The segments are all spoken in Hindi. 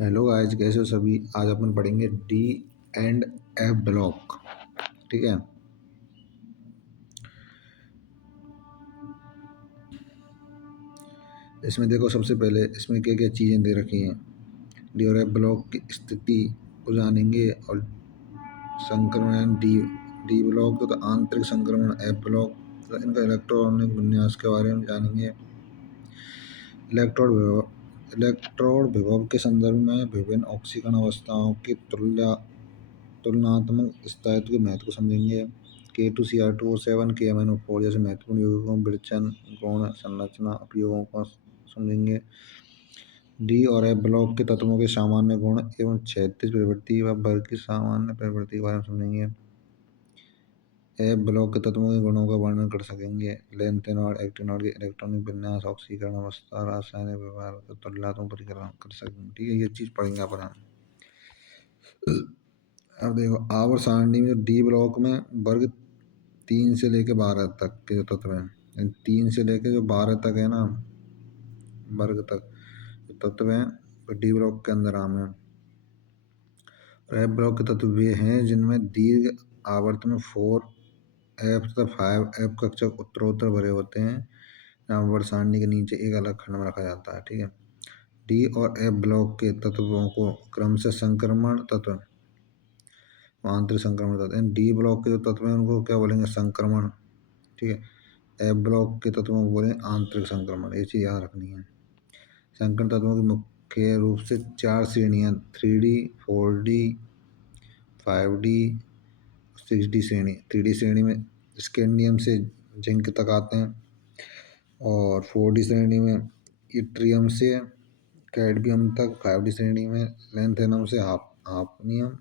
हेलो गाइस, कैसे हो सभी। आज अपन पढ़ेंगे डी एंड एफ ब्लॉक। ठीक है। इसमें देखो, सबसे पहले इसमें क्या क्या चीज़ें दे रखी हैं। डी और एफ ब्लॉक की स्थिति को जानेंगे और संक्रमण डी डी ब्लॉक तो आंतरिक संक्रमण एफ ब्लॉक तो इनका इलेक्ट्रॉनिक विन्यास के बारे में जानेंगे। इलेक्ट्रोड विभव के संदर्भ में विभिन्न ऑक्सीकरण अवस्थाओं की तुलनात्मक स्थायित्व के महत्व को समझेंगे। K2Cr2O7 KMnO4 जैसे महत्वपूर्ण यौगिकों विरचन गुण संरचना उपयोगों को समझेंगे। डी और एफ ब्लॉक के तत्वों के सामान्य गुण एवं क्षैतिज प्रवृत्ति व वर्ग की सामान्य प्रवृत्ति के बारे में समझेंगे। एफ ब्लॉक के तत्वों के गुणों का वर्णन कर सकेंगे। लेंथेनॉइड एक्टिनॉइड के इलेक्ट्रॉनिक विन्यास ऑक्सीकरण अवस्था रासायनिक व्यवहार का तुलनात्मक परिकरण कर सकेंगे। ठीक है, ये चीज़ पढ़ेंगे अपन। अब देखो, आवर्त सारणी में डी ब्लॉक में वर्ग 3 से लेके 12 तक के जो तत्व हैं, 3 से लेके जो 12 तक है ना, वर्ग तक जो तत्व हैं वो डी ब्लॉक के अंदर आम है। एफ ब्लॉक के तत्व वे हैं जिनमें दीर्घ आवर्त में 4F तथा 5F कक्षक उत्तरोत्तर भरे होते हैं। आवर्त सारणी के नीचे एक अलग खंड में रखा जाता है। ठीक है। डी और एफ ब्लॉक के तत्वों को क्रमशः संक्रमण तत्व आंतरिक संक्रमण तत्व, डी ब्लॉक के जो तत्व हैं उनको क्या बोलेंगे, संक्रमण। ठीक है। एफ ब्लॉक के तत्वों को बोलेंगे आंतरिक संक्रमण। ये चीज़ याद रखनी है। संक्रमण तत्वों की मुख्य रूप से 4 श्रेणियाँ 3D 4D 5D 6D श्रेणी। 3D श्रेणी में स्कैंडियम से जिंक तक आते हैं और 4D श्रेणी में इट्रियम से कैडमियम तक, 5D श्रेणी में लैंथेनम से हाफनियम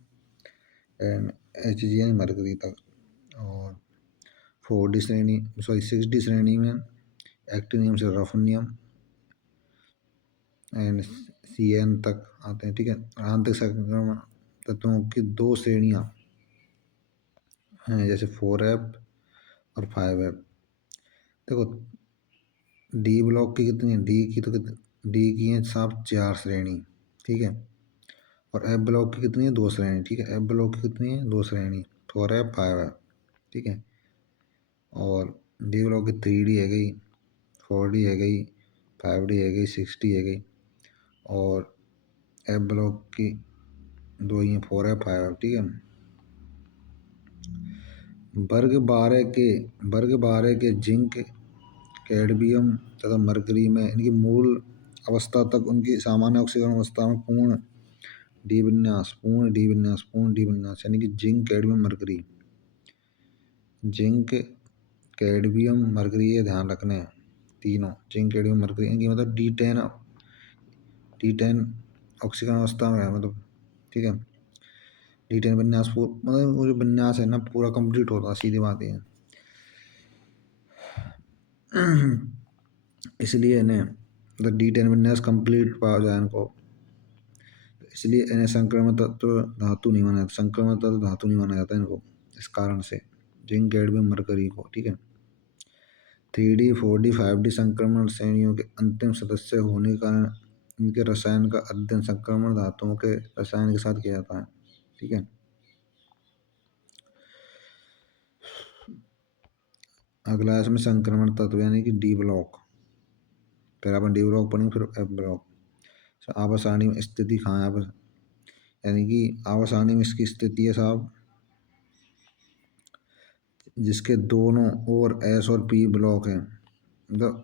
एंड HGN मरकरी तक, और 4D श्रेणी 6D श्रेणी में एक्टिनियम से रफनियम एंड CN तक आते हैं। ठीक है। आंतरिक संक्रमण तत्वों की 2 श्रेणियाँ हैं, जैसे 4F और 5F। देखो, डी ब्लॉक की कितनी है, डी की है साफ 4 श्रेणी। ठीक है। और एफ ब्लॉक की कितनी है, 2 श्रेणी। ठीक है। एफ ब्लॉक की कितनी है, 2 श्रेणी, 4F 5F। ठीक है। और डी ब्लॉक की 3D है गई, 4D है गई, 5D है गई, 6D है गई। और एफ ब्लॉक की 2 ही हैं, 4F 5F। ठीक है। वर्ग 12 के जिंक कैडमियम तथा मरकरी में इनकी मूल अवस्था तक उनकी सामान्य ऑक्सीकरण अवस्था में पूर्ण डी विन्यास यानी कि zinc cadmium mercury, zinc cadmium mercury, ये ध्यान रखना है। तीनों जिंक कैडमियम मरकरी, इनकी मतलब D10 ऑक्सीकरण अवस्था में है, मतलब। ठीक है। D10 विन्यास मतलब वो जो विन्यास है ना, पूरा कंप्लीट होता है, सीधी बात है। इसलिए इन्हें मतलब D10 विन्यास कंप्लीट पा जाए इनको, इसलिए इन्हें संक्रमण तत्व धातु नहीं माना जाता, संक्रमण तत्व धातु नहीं माना जाता इनको, इस कारण से जिंक कैडमियम मरकरी को। ठीक है। 3D 4D 5D संक्रमण श्रेणियों के अंतिम सदस्य होने के कारण इनके रसायन का अध्ययन संक्रमण धातुओं के रसायन के साथ किया जाता है। ठीक है। अगला है इसमें संक्रमण तत्व यानी कि डी ब्लॉक। फिर अपन डी ब्लॉक पढ़ेंगे, फिर एफ ब्लॉक। आवर्त सारणी में स्थिति कहाँ है, यानी कि आवर्त सारणी में इसकी स्थिति है साहब, जिसके दोनों ओर एस और पी ब्लॉक है। मतलब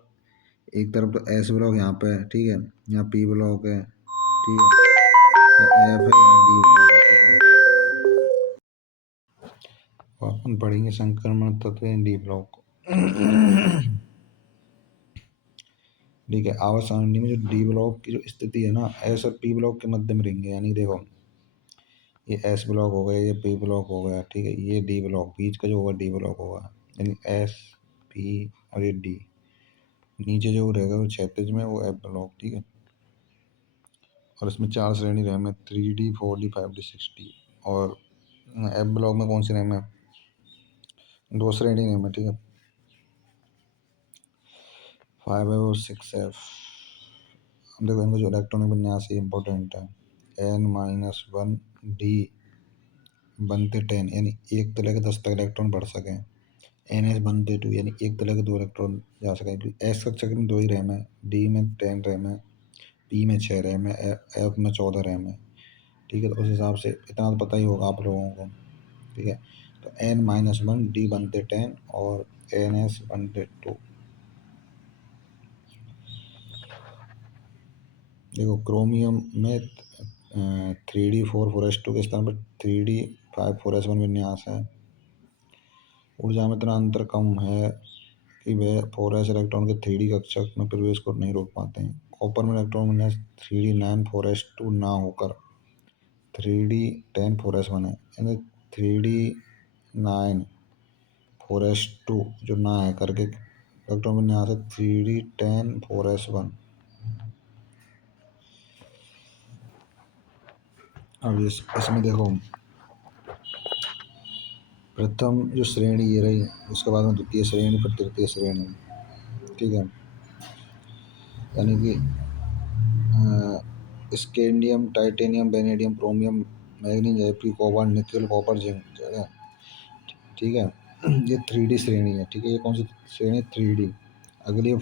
एक तरफ तो एस ब्लॉक यहाँ पे है, ठीक है, यहाँ पी ब्लॉक है, ठीक है, या एफ है या डी ब्लॉक है। ठीक है। अपन पढ़ेंगे संक्रमण तत्व डी ब्लॉक। ठीक है। आवर्त सारणी में जो डी ब्लॉक की जो स्थिति है ना, एस और पी ब्लॉक के मध्य में रहेंगे। यानी देखो, ये एस ब्लॉक हो गया, ये पी ब्लॉक हो गया, ठीक है, ये डी ब्लॉक, बीच का जो होगा डी ब्लॉक होगा, यानी एस पी और ये डी। नीचे जो रहेगा वो क्षैतिज में, वो एफ ब्लॉक। ठीक है। और इसमें 4 श्रेणी रैम है, 3D 4D 5D 6D। और एफ ब्लॉक में कौन सी रैम है, 2 श्रेणी रैम है। ठीक है। 5F और 6F। देखो, इनका जो इलेक्ट्रॉनिक विन्यास है इंपॉर्टेंट है। n-1 d बनते 10 यानी 1 से लेकर 10 तक इलेक्ट्रॉन बढ़ सकें। ns बनते 2 यानी 1 से लेकर 2 इलेक्ट्रॉन जा सकें। एस कक्षक में 2 ही रैम है, डी में 10 रैम है, पी में 6 रैम है, एफ में 14 रैम है। ठीक है, तो उस हिसाब से इतना तो पता ही होगा आप लोगों को। ठीक है, तो n-1 डी बनते 10 और ns बनते 2। देखो क्रोमियम में 3d4 4s2 के स्थान पर 3d5 4s1 विन्यास है। ऊर्जा में इतना अंतर कम है कि वह 4s इलेक्ट्रॉन के 3d कक्षक में प्रवेश को नहीं रोक पाते हैं। कॉपर में इलेक्ट्रॉन विन्यास 3d9 4s2 ना होकर 3d10 4s1 है, यानी 3d9 4s2 जो ना है करके इलेक्ट्रॉन विन्यास है 3d10 4s1। अब इसमें देखो प्रथम जो श्रेणी ये रही, उसके बाद में द्वितीय श्रेणी, फिर तृतीय श्रेणी। ठीक है, यानी कि scandium, titanium, vanadium, chromium, manganese, एफी, कोबाल्ट, निकेल, कॉपर, जिंक। ठीक है, ये 3D श्रेणी है। ठीक है, ये कौन सी श्रेणी? 3D। अगली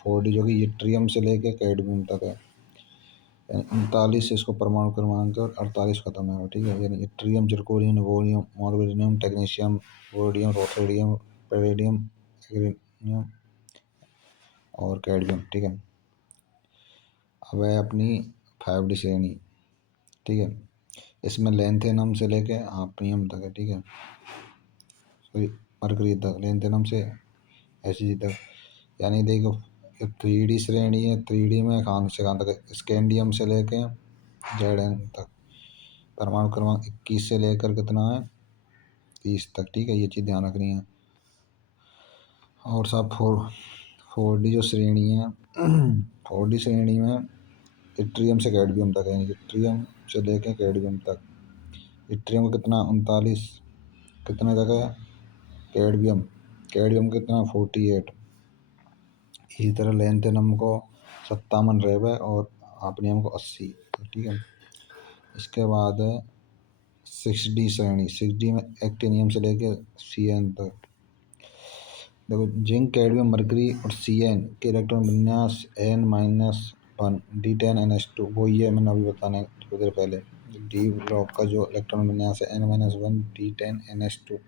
4D जो कि यट्रियम से लेके कैडमियम तक है। 39 से इसको परमाणु क्रमांक और 48 खत्म है। ठीक है, यानी यट्रियम, जर्कोनियम, निवोनियम, molybdenum, technetium, rhodium, ruthenium, palladium, uranium और कैडमियम। ठीक है, अब है अपनी 5D श्रेणी। ठीक है, इसमें लैंथेनम से लेके हाफनियम तक है। ठीक है, सॉरी मरकरी तक, लैंथेनम से Hg तक। यानी देखो 3D श्रेणी है, 3D में कहाँ से कहाँ तक है? स्कैंडियम से लेके Zn तक। परमाणु क्रमांक 21 से लेकर कितना है? 30 तक। ठीक है, ये चीज़ ध्यान रखनी है। और सब 4D जो श्रेणी है 4D श्रेणी में यट्रियम से कैडमियम तक है, यट्रियम से लेके कैडमियम तक। यट्रियम का कितना? 39। कितने तक है? कैडमियम कितना? 48। इसी तरह लैंथेनम को 57 रेब है और हाफनियम को 80। ठीक है, इसके बाद है 6D श्रेणी। 6D में एक्टिनियम से लेके Cn तक। देखो जिंक, कैडमियम, मरकरी और Cn के इलेक्ट्रॉन विन्यास n-1 d10ns2। वो ये मैंने अभी बताने थोड़ी देर पहले, डी ब्लॉक का जो इलेक्ट्रॉन विन्यास है n-1 d10ns2,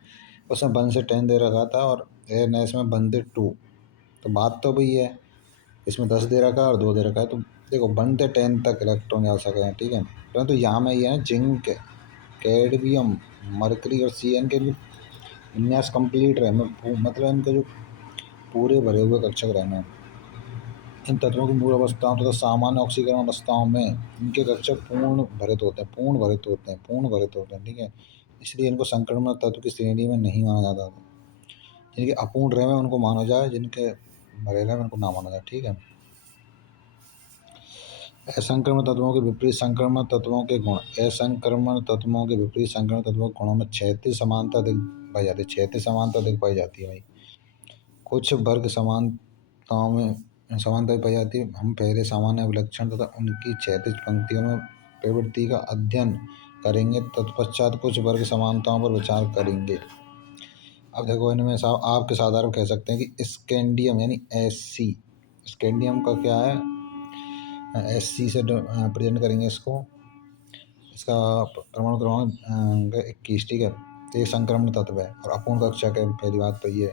उसमें 1 से 10 दे रखा था और ns में 1 से 2। तो बात तो वही है, इसमें 10 दे रखा है और 2 दे रखा है। तो देखो 1 से 10 तक इलेक्ट्रॉन जा सके हैं। ठीक है, परंतु यहाँ में ये है जिंक, कैडमियम, मरकरी और Cn के भी विन्यास कंप्लीट रहे, मतलब इनके जो पूरे भरे हुए कक्षक रहना। इन तत्वों की मूल अवस्थाओं तथा सामान्य ऑक्सीकरण अवस्थाओं में इनके कक्षक पूर्ण भरित होते हैं। ठीक है, इसलिए इनको संक्रमण तत्व की श्रेणी में नहीं माना जाता। जिनके अपूर्ण रहे उनको माना जाए, जिनके भरे रहे उनको ना माना जाए। ठीक है, असंक्रमण तत्वों के विपरीत संक्रमण तत्वों के गुण। असंक्रमण तत्वों के विपरीत संक्रमण तत्वों के गुणों में क्षैतिज समानता अधिक पाई जाती है। क्षैतिज समानता अधिक पाई जाती है भाई। कुछ वर्ग समानताओं में समानता पाई जाती है। हम पहले सामान्य विलक्षण तथा उनकी क्षैतिज पंक्तियों में प्रवृत्ति का अध्ययन करेंगे, तत्पश्चात कुछ वर्ग समानताओं पर विचार करेंगे। अब देखो इनमें आपके साधारण कह सकते हैं कि स्कैंडियम यानी Sc, स्कैंडियम का क्या है? Sc से प्रेजेंट करेंगे इसको। इसका परमाणु क्रमांक 21। ठीक है, तो ये संक्रमण तत्व है और अपूर्ण कक्षक है। पहली बात तो ये,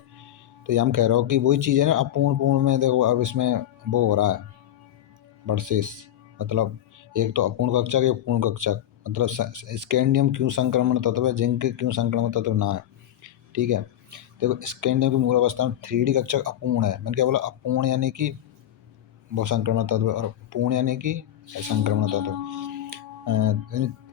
तो ये हम कह रहे हो कि वही चीज़ है ना अपूर्ण पूर्ण में। देखो अब इसमें वो हो रहा है वर्सेस, मतलब एक तो अपूर्ण कक्षक, एक पूर्ण कक्षक। मतलब स्कैंडियम क्यों संक्रमण तत्व है, जिंक क्यों संक्रमण तत्व ना है। ठीक है, देखो स्कैंडियम की मूल अवस्था में 3D कक्षक अपूर्ण है। मैंने क्या बोला? अपूर्ण यानी कि वो संक्रमण तत्व और पूर्ण यानी कि संक्रमण तत्व।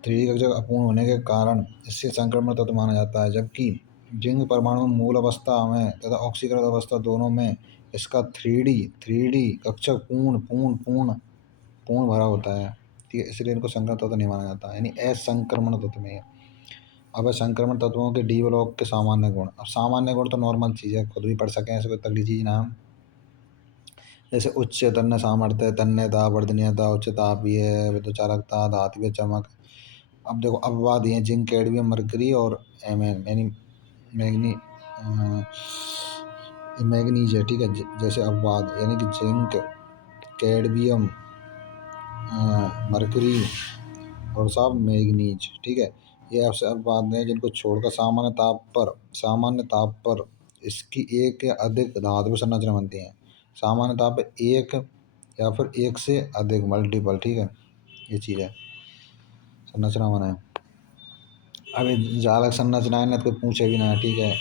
3D कक्षक अपूर्ण होने के कारण इससे संक्रमण तत्व माना जाता है, जबकि जिंक परमाणु मूल अवस्था में तथा ऑक्सीकृत अवस्था दोनों में इसका 3D कक्षक पूर्ण भरा होता है। ठीक है, इसलिए इनको संक्रमण तत्व नहीं माना जाता, यानी असंक्रमण तत्व में है। अब संक्रमण तत्वों के डी ब्लॉक के सामान्य गुण। अब सामान्य गुण तो नॉर्मल चीज़ है, खुद भी पढ़ सकें, ऐसे कोई तगड़ी चीज़ ना। जैसे उच्च तन्य सामर्थ्य, तन्यता, वर्धनीयता, उच्च तापीय, विद्युत चालकता, धात्विक चमक। अब देखो अपवाद ये जिंक, कैडमियम, मरकरी और मैग्नी मैग्नीज है, ठीक है। जैसे अपवाद यानी कि जिंक, कैडमियम, मरकरी और साहब मैग्नीज, ठीक है। ये ऐसे अपवाद हैं जिनको छोड़कर सामान्य ताप पर इसकी एक या अधिक धातु संरचना बनती हैं। सामान्य ताप पे एक या फिर एक से अधिक, मल्टीपल, ठीक है। ये चीज़ है संरचना बना है। अभी जालक संरचना ने तो पूछे भी ना, ठीक है।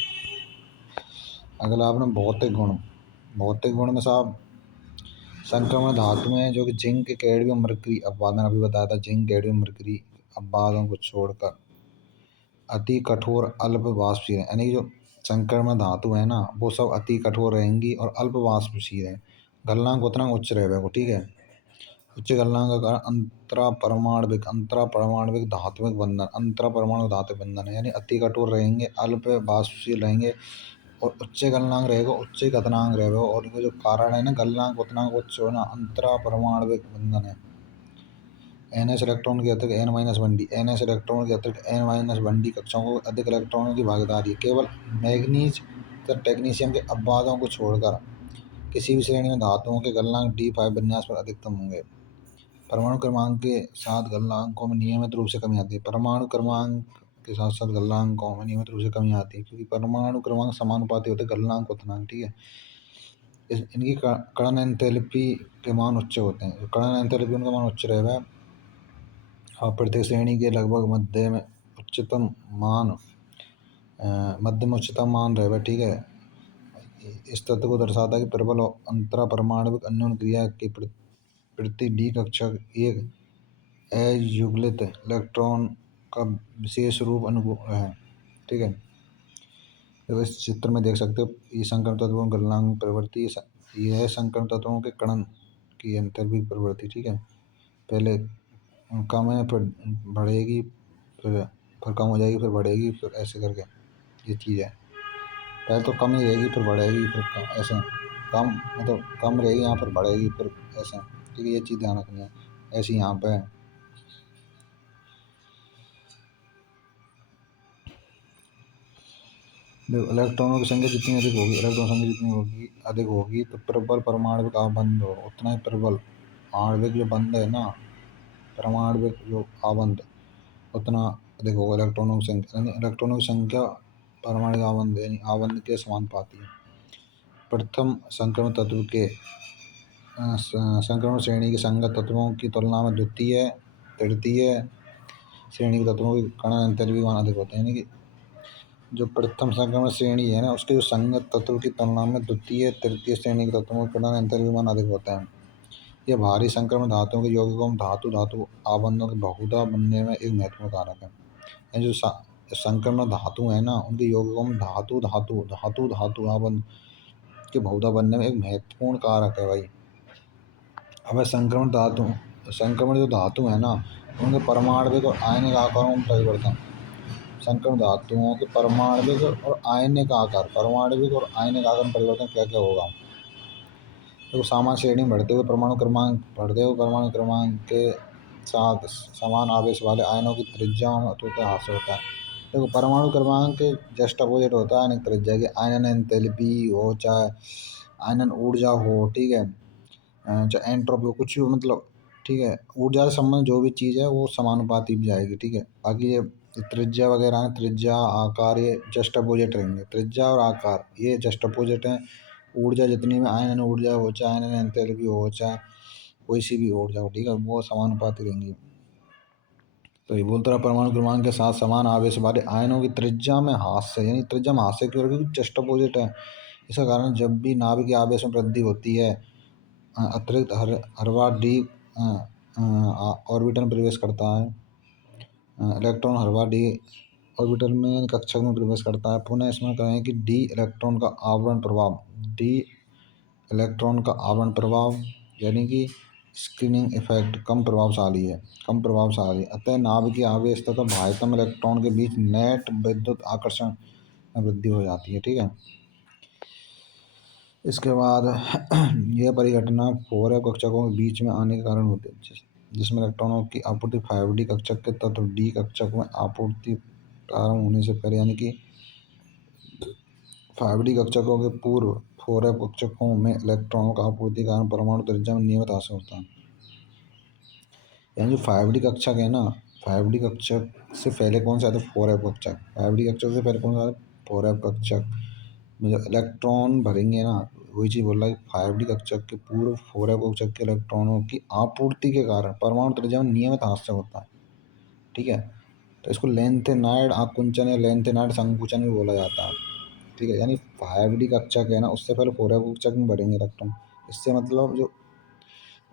अगला आपने भौतिक गुण में साहब संक्रमण धातु में जो कि जिंक, कैडमियम, मरकरी अपवाद मैंने अभी बताया था, जिंक, कैडमियम, मरकरी अपवादों को छोड़कर अति कठोर अल्प वाष्पशील है। यानी कि जो संक्रमण धातु है ना वो सब अति कठोर रहेंगी और अल्प वाष्पशील है। गलनांक उतना उच्च रहेगा, ठीक है। उच्च गलनांक का कारण अंतरा परमाणविक धात्विक बंधन, अंतरा परमाणु धातु बंधन है। यानी अति कठोर रहेंगे, अल्प वाष्पशील रहेंगे और उच्च गलनांक रहेगा, उच्च गलनांक रहेगा। और इनका जो कारण है ना गलनांक उतना उच्च होना, अंतरा परमाणविक बंधन है। एनएस इलेक्ट्रॉन के अतिरिक्त N-1D, एनएस इलेक्ट्रॉन के अतिरिक्त N-1D कक्षाओं को अधिक इलेक्ट्रॉनों की भागीदारी है। केवल मैग्नीज तथा टेक्नीशियम के अपवादों को छोड़कर किसी भी श्रेणी में धातुओं के गलनांक D5 विन्यास पर अधिकतम होंगे। परमाणु क्रमांक के साथ गलनांकों में नियमित रूप से कमी आती है। परमाणु क्रमांक के साथ साथ गलनांकों में नियमित रूप से कमी आती है क्योंकि परमाणु क्रमांक समानुपाती होते हैं गलनांक उतना, ठीक है। इनकी कणन एंथैल्पी के मान उच्च होते हैं। कणन एंथैल्पी उनका मान उच्च रहेगा और प्रत्येक श्रेणी के लगभग मध्य में उच्चतम मान रहेगा, ठीक है। इस तथ्य को दर्शाता है कि प्रबल और अंतरा परमाणविक अन्योन क्रिया के प्रति डी कक्षा एक अयुग्लित इलेक्ट्रॉन का विशेष रूप अनुकूल है, ठीक है। तो इस चित्र में देख सकते हो ये संकरण तत्वों गलनांक प्रवृत्ति, यह संकरण तत्वों के कणन की एंथैल्पी प्रवृत्ति, ठीक है। पहले कम है फिर बढ़ेगी, फिर कम हो जाएगी, फिर बढ़ेगी, फिर ऐसे करके ये चीज़ है। पहले तो कम ही रहेगी फिर बढ़ेगी, फिर ऐसे कम मतलब कम रहेगी यहाँ फिर बढ़ेगी, फिर ऐसे, ठीक है। ये चीज़ ध्यान रखनी है। ऐसे यहाँ पे देखो इलेक्ट्रॉनों की संख्या जितनी अधिक होगी तो प्रबल परमाणविक आबंध होगा उतना ही प्रबल आणविक जो बंध है ना, परमाणविक जो आबंध उतना अधिक होगा। इलेक्ट्रॉनों की संख्या यानी इलेक्ट्रॉनों की संख्या परमाणु आबंध यानी आबंध के समानुपाती है। प्रथम संक्रमण तत्व के संक्रमण श्रेणी के संगत तत्वों की तुलना में द्वितीय तृतीय श्रेणी के तत्वों की कणन एंथैल्पी मान अधिक होते हैं। यानी कि जो प्रथम संक्रमण श्रेणी है ना उसके जो संगत तत्व की तुलना में द्वितीय तृतीय श्रेणी के तत्वों के कणन एंथैल्पी मान अधिक होता है। यह भारी संक्रमण धातुओं के यौगिकों में धातु आबंधों के बहुधा बनने में एक महत्वपूर्ण कारक है। यानी जो संक्रमण धातु है ना उनके यौगिकों में धातु आबंध के बहुधा बनने में एक महत्वपूर्ण कारक है भाई। अब संक्रमण जो धातु है ना उनके परमाणविक और आयनिक आकारों में परिवर्तन। संक्रमण धातुओं के परमाणविक और आयनिक आकार में परिवर्तन क्या क्या होगा। तो सामान्य श्रेणी में बढ़ते हुए परमाणु क्रमांक के साथ समान आवेश वाले आयनों की त्रिज्या में ह्रास होता है। देखो परमाणु क्रमांक के जस्ट अपोजिट होता है आयनिक त्रिज्या के। आयनन एंथैल्पी हो चाहे आयनन ऊर्जा हो, ठीक है, चाहे एंट्रोपी हो, कुछ भी मतलब, ठीक है। ऊर्जा से संबंधित जो भी चीज़ है वो समानुपाती भी जाएगी, ठीक है। बाकी ये त्रिज्या वगैरह है, त्रिज्या आकार ये जस्ट अपोजिट रहेंगे। त्रिज्या और आकार ये जस्ट अपोजिट हैं। ऊर्जा जितनी में आयनन ऊर्जा हो चाहे आयनन एंथैल्पी हो चाहे कोई सी भी ऊर्जा हो, ठीक है, वो समानुपाती रहेंगी। तो ये बोलता रहा परमाणु क्रमांक के साथ समान आवेश वाले आयनों की त्रिज्या में हास्य, यानी त्रिज्या में हास्य क्योंकि जस्ट अपोजिट है। इसका कारण जब भी नाभिक के आवेश में वृद्धि होती है अतिरिक्त हर बार डी ऑर्बिटल में प्रवेश करता है। इलेक्ट्रॉन हर बार डी ऑर्बिटल में कक्षक में प्रवेश करता है। पुनः इसमें कहें कि डी इलेक्ट्रॉन का आवरण प्रभाव यानी कि स्क्रीनिंग इफेक्ट कम प्रभावशाली है। अतः नाभिकीय आवेश तथा बाह्यतम इलेक्ट्रॉन के बीच नेट विद्युत आकर्षण में वृद्धि हो जाती है, ठीक है। इसके बाद यह परिघटना 4f कक्षकों के बीच में आने के कारण होती है, जिसमें इलेक्ट्रॉनों की आपूर्ति 5d कक्षक के तत्व d कक्षक में आपूर्ति प्रारंभ होने से पहले यानी कि 5d कक्षकों के पूर्व 4f कक्षकों में इलेक्ट्रॉनों का आपूर्ति के कारण परमाणु त्रिज्या में नियमित हासिल होता है। यानी जो 5d कक्षक है ना, 5d कक्षक से पहले कौन सा आता है? 4f कक्षक। 5d कक्षक से पहले कौन सा आता है? 4f कक्षक में जो इलेक्ट्रॉन भरेंगे ना, वही चीज़ बोल रहा है कि 5d कक्षक के पूर्व 4f कक्षक के इलेक्ट्रॉनों की आपूर्ति के कारण परमाणु त्रिज्या में नियमित हास्य होता है। ठीक है, तो इसको लेंथेनाइड आकुंचन या लेंथेनाइड संकुचन भी बोला जाता है। ठीक है, यानी 5d कक्षक है ना, उससे पहले 4f कक्षक में भरेंगे इलेक्ट्रॉन, इससे मतलब जो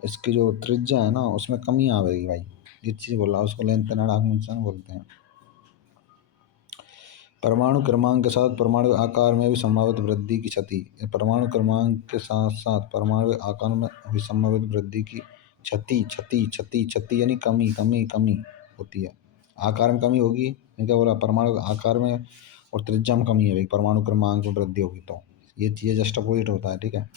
इसकी जो त्रिज्या है ना उसमें कमी आएगी भाई। ये चीज़ बोल रहा है, उसको लेंथेनाइड आकुंचन बोलते हैं। परमाणु क्रमांक के साथ परमाणु आकार में भी संभावित वृद्धि की क्षति। परमाणु क्रमांक के साथ साथ परमाणु आकार में भी संभावित वृद्धि की क्षति क्षति क्षति क्षति यानी कमी कमी कमी होती है। आकार में कमी होगी, क्या बोला? परमाणु आकार में और त्रिज्या में कमी है भाई, परमाणु क्रमांक में वृद्धि होगी तो ये चीज़ें जस्ट अपोजिट होता है। ठीक है,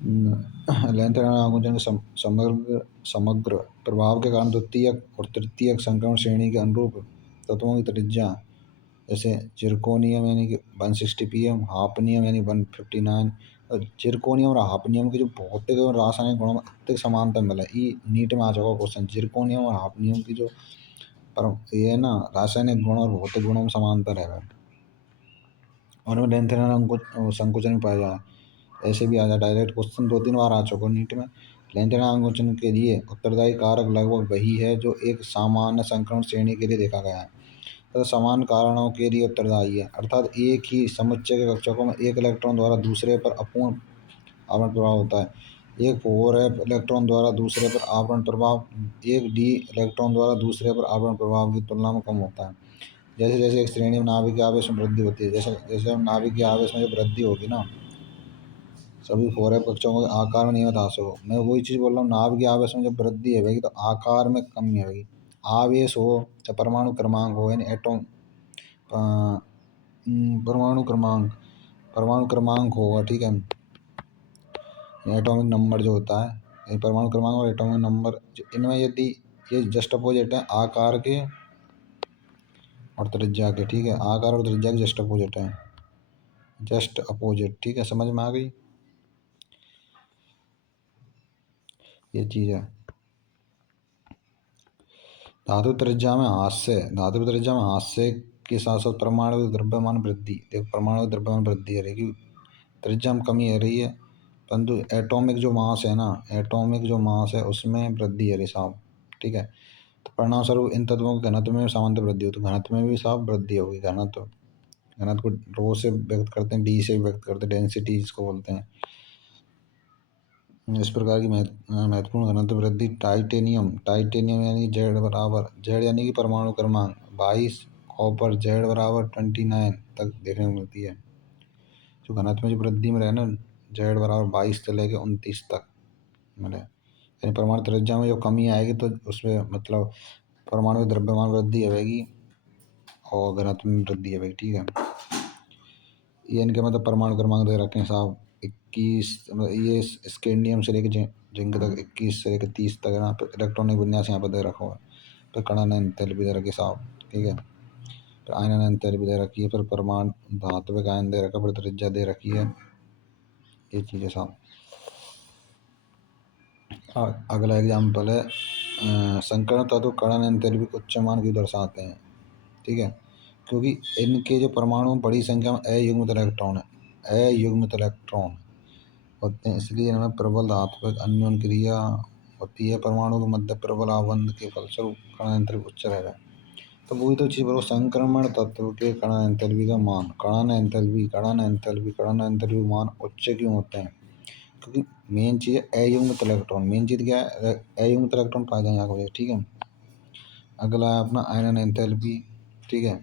लेंथेनाइड आकुंचन के समग्र समग्र प्रभाव के कारण द्वितीयक और तृतीयक संक्रमण श्रेणी के अनुरूप तत्वों की त्रिज्या, जैसे जिरकोनियम यानी कि 160 pm, हाफनियम यानी 159। और जिरकोनियम और हाफनियम के जो भौतिक और रासायनिक गुणों में अत्यधिक समानता मिला, ये नीट में आ चुका क्वेश्चन। जिरकोनियम और हाफनियम की जो ये है ना, रासायनिक गुण और भौतिक गुणों में समानता है और उनमें लेंथेनाइड संकुचन पाया जाए। ऐसे भी आ जाए डायरेक्ट क्वेश्चन, 2-3 बार आ चुका नीट में। लेंथेनाइड आकुंचन के लिए उत्तरदायी कारक लगभग वही है जो एक सामान्य संक्रमण श्रेणी के लिए देखा गया है, तथा समान कारणों के लिए उत्तरदायी है। अर्थात एक ही समुच्चय के कक्षकों में एक इलेक्ट्रॉन द्वारा दूसरे पर अपूर्ण आवरण प्रभाव होता है। एक 4f इलेक्ट्रॉन द्वारा दूसरे पर आवरण प्रभाव एक d इलेक्ट्रॉन द्वारा दूसरे पर आवरण प्रभाव की तुलना में कम होता है। जैसे जैसे एक श्रेणी में नाभिक के आवेश में वृद्धि होती है, जैसे जैसे नाभिक के आवेश में जब वृद्धि होगी ना, सभी 4f कक्षकों के आकार में नियमित हासिल हो। मैं वही चीज़ बोल रहा हूँ, नाभिक के आवेश में जब वृद्धि है भाई तो आकार में कमी है भाई। आवेश हो चाहे परमाणु क्रमांक हो, यानी परमाणु क्रमांक होगा। ठीक है, एटॉमिक नंबर जो होता है, ये परमाणु क्रमांक और एटॉमिक नंबर, इनमें यदि ये जस्ट अपोजिट है आकार के और त्रिज्या के। ठीक है, आकार और त्रिज्या के जस्ट अपोजिट है, जस्ट अपोजिट। ठीक है, समझ में आ गई ये चीज़ है। धातु त्रिज्या में हास्य के साथ साथ परमाणु द्रव्यमान वृद्धि। देखो, परमाणु द्रव्यमान वृद्धि है रही, त्रिज्या में कमी है रही है, परंतु एटॉमिक जो मास है ना, एटॉमिक जो मास है उसमें वृद्धि है रही साहब। ठीक है, तो परिणाम स्वरूप इन तत्वों के घनत्व में सामान्य वृद्धि हो, तो घनत्व में भी साहब वृद्धि होगी। घनत्व घनत्व को रो से व्यक्त करते हैं, डी से व्यक्त करते हैं, डेंसिटी जिसको बोलते हैं। इस प्रकार की महत्वपूर्ण घनत्व वृद्धि टाइटेनियम यानी जेड बराबर, जेड यानी कि परमाणु क्रमांक 22, कॉपर जेड बराबर 29 तक देखने को मिलती है। जो घनत्व में जो वृद्धि में रहे ना, जेड बराबर 22 से लेके 29 तक मिले। यानी परमाणु त्रिज्या में जो कमी आएगी तो उसमें मतलब परमाणु द्रव्यमान वृद्धि आएगी और घनत्व में वृद्धि आएगी। ठीक है, ये इनके मतलब परमाणु क्रमांक दे रखे हैं साहब 21, मतलब ये स्कैंडियम से लेकर जिंक तक 21 से लेकर 30 तक यहाँ पे इलेक्ट्रॉनिक विन्यास यहाँ पर दे रखा हुआ है। फिर कणन एंथैल्पी दे रखी साहब। ठीक है, फिर आयनन एंथैल्पी दे रखी है, फिर परमाणु धात्विक आयन दे रखा है, फिर त्रिज्या दे रखी है। ये चीज़ें साहब। अगला एग्जाम्पल है संकरण तत्व कणन एंथैल्पी उच्च मान की दर्शाते हैं। ठीक है, क्योंकि इनके जो परमाणु बड़ी संख्या में अयुग्मित इलेक्ट्रॉन है, अयुग्मित इलेक्ट्रॉन होते हैं, इसलिए इनमें प्रबल धात्विक अन्योन क्रिया होती है। परमाणु के मध्य प्रबल आबंध के फलस्वरूप कण एंथैल्पी उच्च रहेगा। तो वही तो चीज़ बोलो, संक्रमण तत्व के कण एंथैल्पी का मान, कण एंथैल्पी मान उच्च क्यों होते हैं? क्योंकि मेन चीज़ है अयुग्मित इलेक्ट्रॉन। मेन चीज़ क्या है? अयुग्मित इलेक्ट्रॉन पाए जाए यहाँ को। ठीक है, अगला है अपना आयनन एंथैल्पी। ठीक है,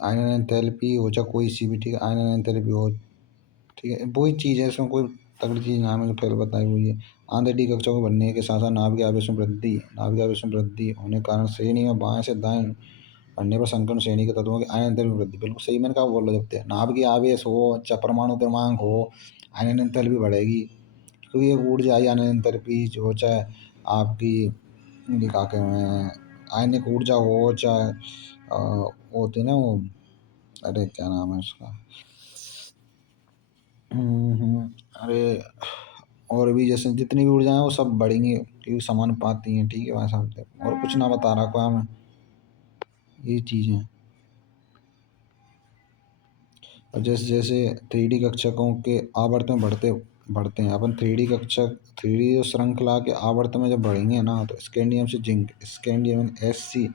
आयनन एंथैल्पी हो चाहे कोई सी भी, ठीक है, आयनन एंथैल्पी हो, ठीक है, वही चीज़ है, इसमें कोई तगड़ी चीज़ ना है, जो पहले बताई हुई है। आंधे डी कक्षों के बनने के साथ साथ नाभिक आवेश में वृद्धि होने के कारण श्रेणी में बाएं से दाएं बढ़ने पर संकरण श्रेणी के तत्वों के आयन अंतर में वृद्धि। बिल्कुल सही मैंने कहा बोल रहे जब नाभिक की आवेश हो, चाहे परमाणु क्रमांक हो, आयन अंतर भी बढ़ेगी, क्योंकि एक ऊर्जा आई आयन अंतर भी जो चाहे आपकी दिखा के आयनिक ऊर्जा हो, चाहे वो होती है ना वो, अरे क्या नाम है उसका, अरे और भी जैसे जितनी भी ऊर्जा है वो सब बढ़ेंगी क्योंकि समानुपाती हैं, ठीक है भाई साहब, और कुछ ना बता रहा कोई हमें, ये चीज़ें। और जैसे जैसे 3D कक्षकों के आवर्त में बढ़ते बढ़ते हैं अपन, 3D जो श्रृंखला के आवर्त में जब बढ़ेंगे ना, तो स्कैंडियम से जिंक, स्कैंडियम Sc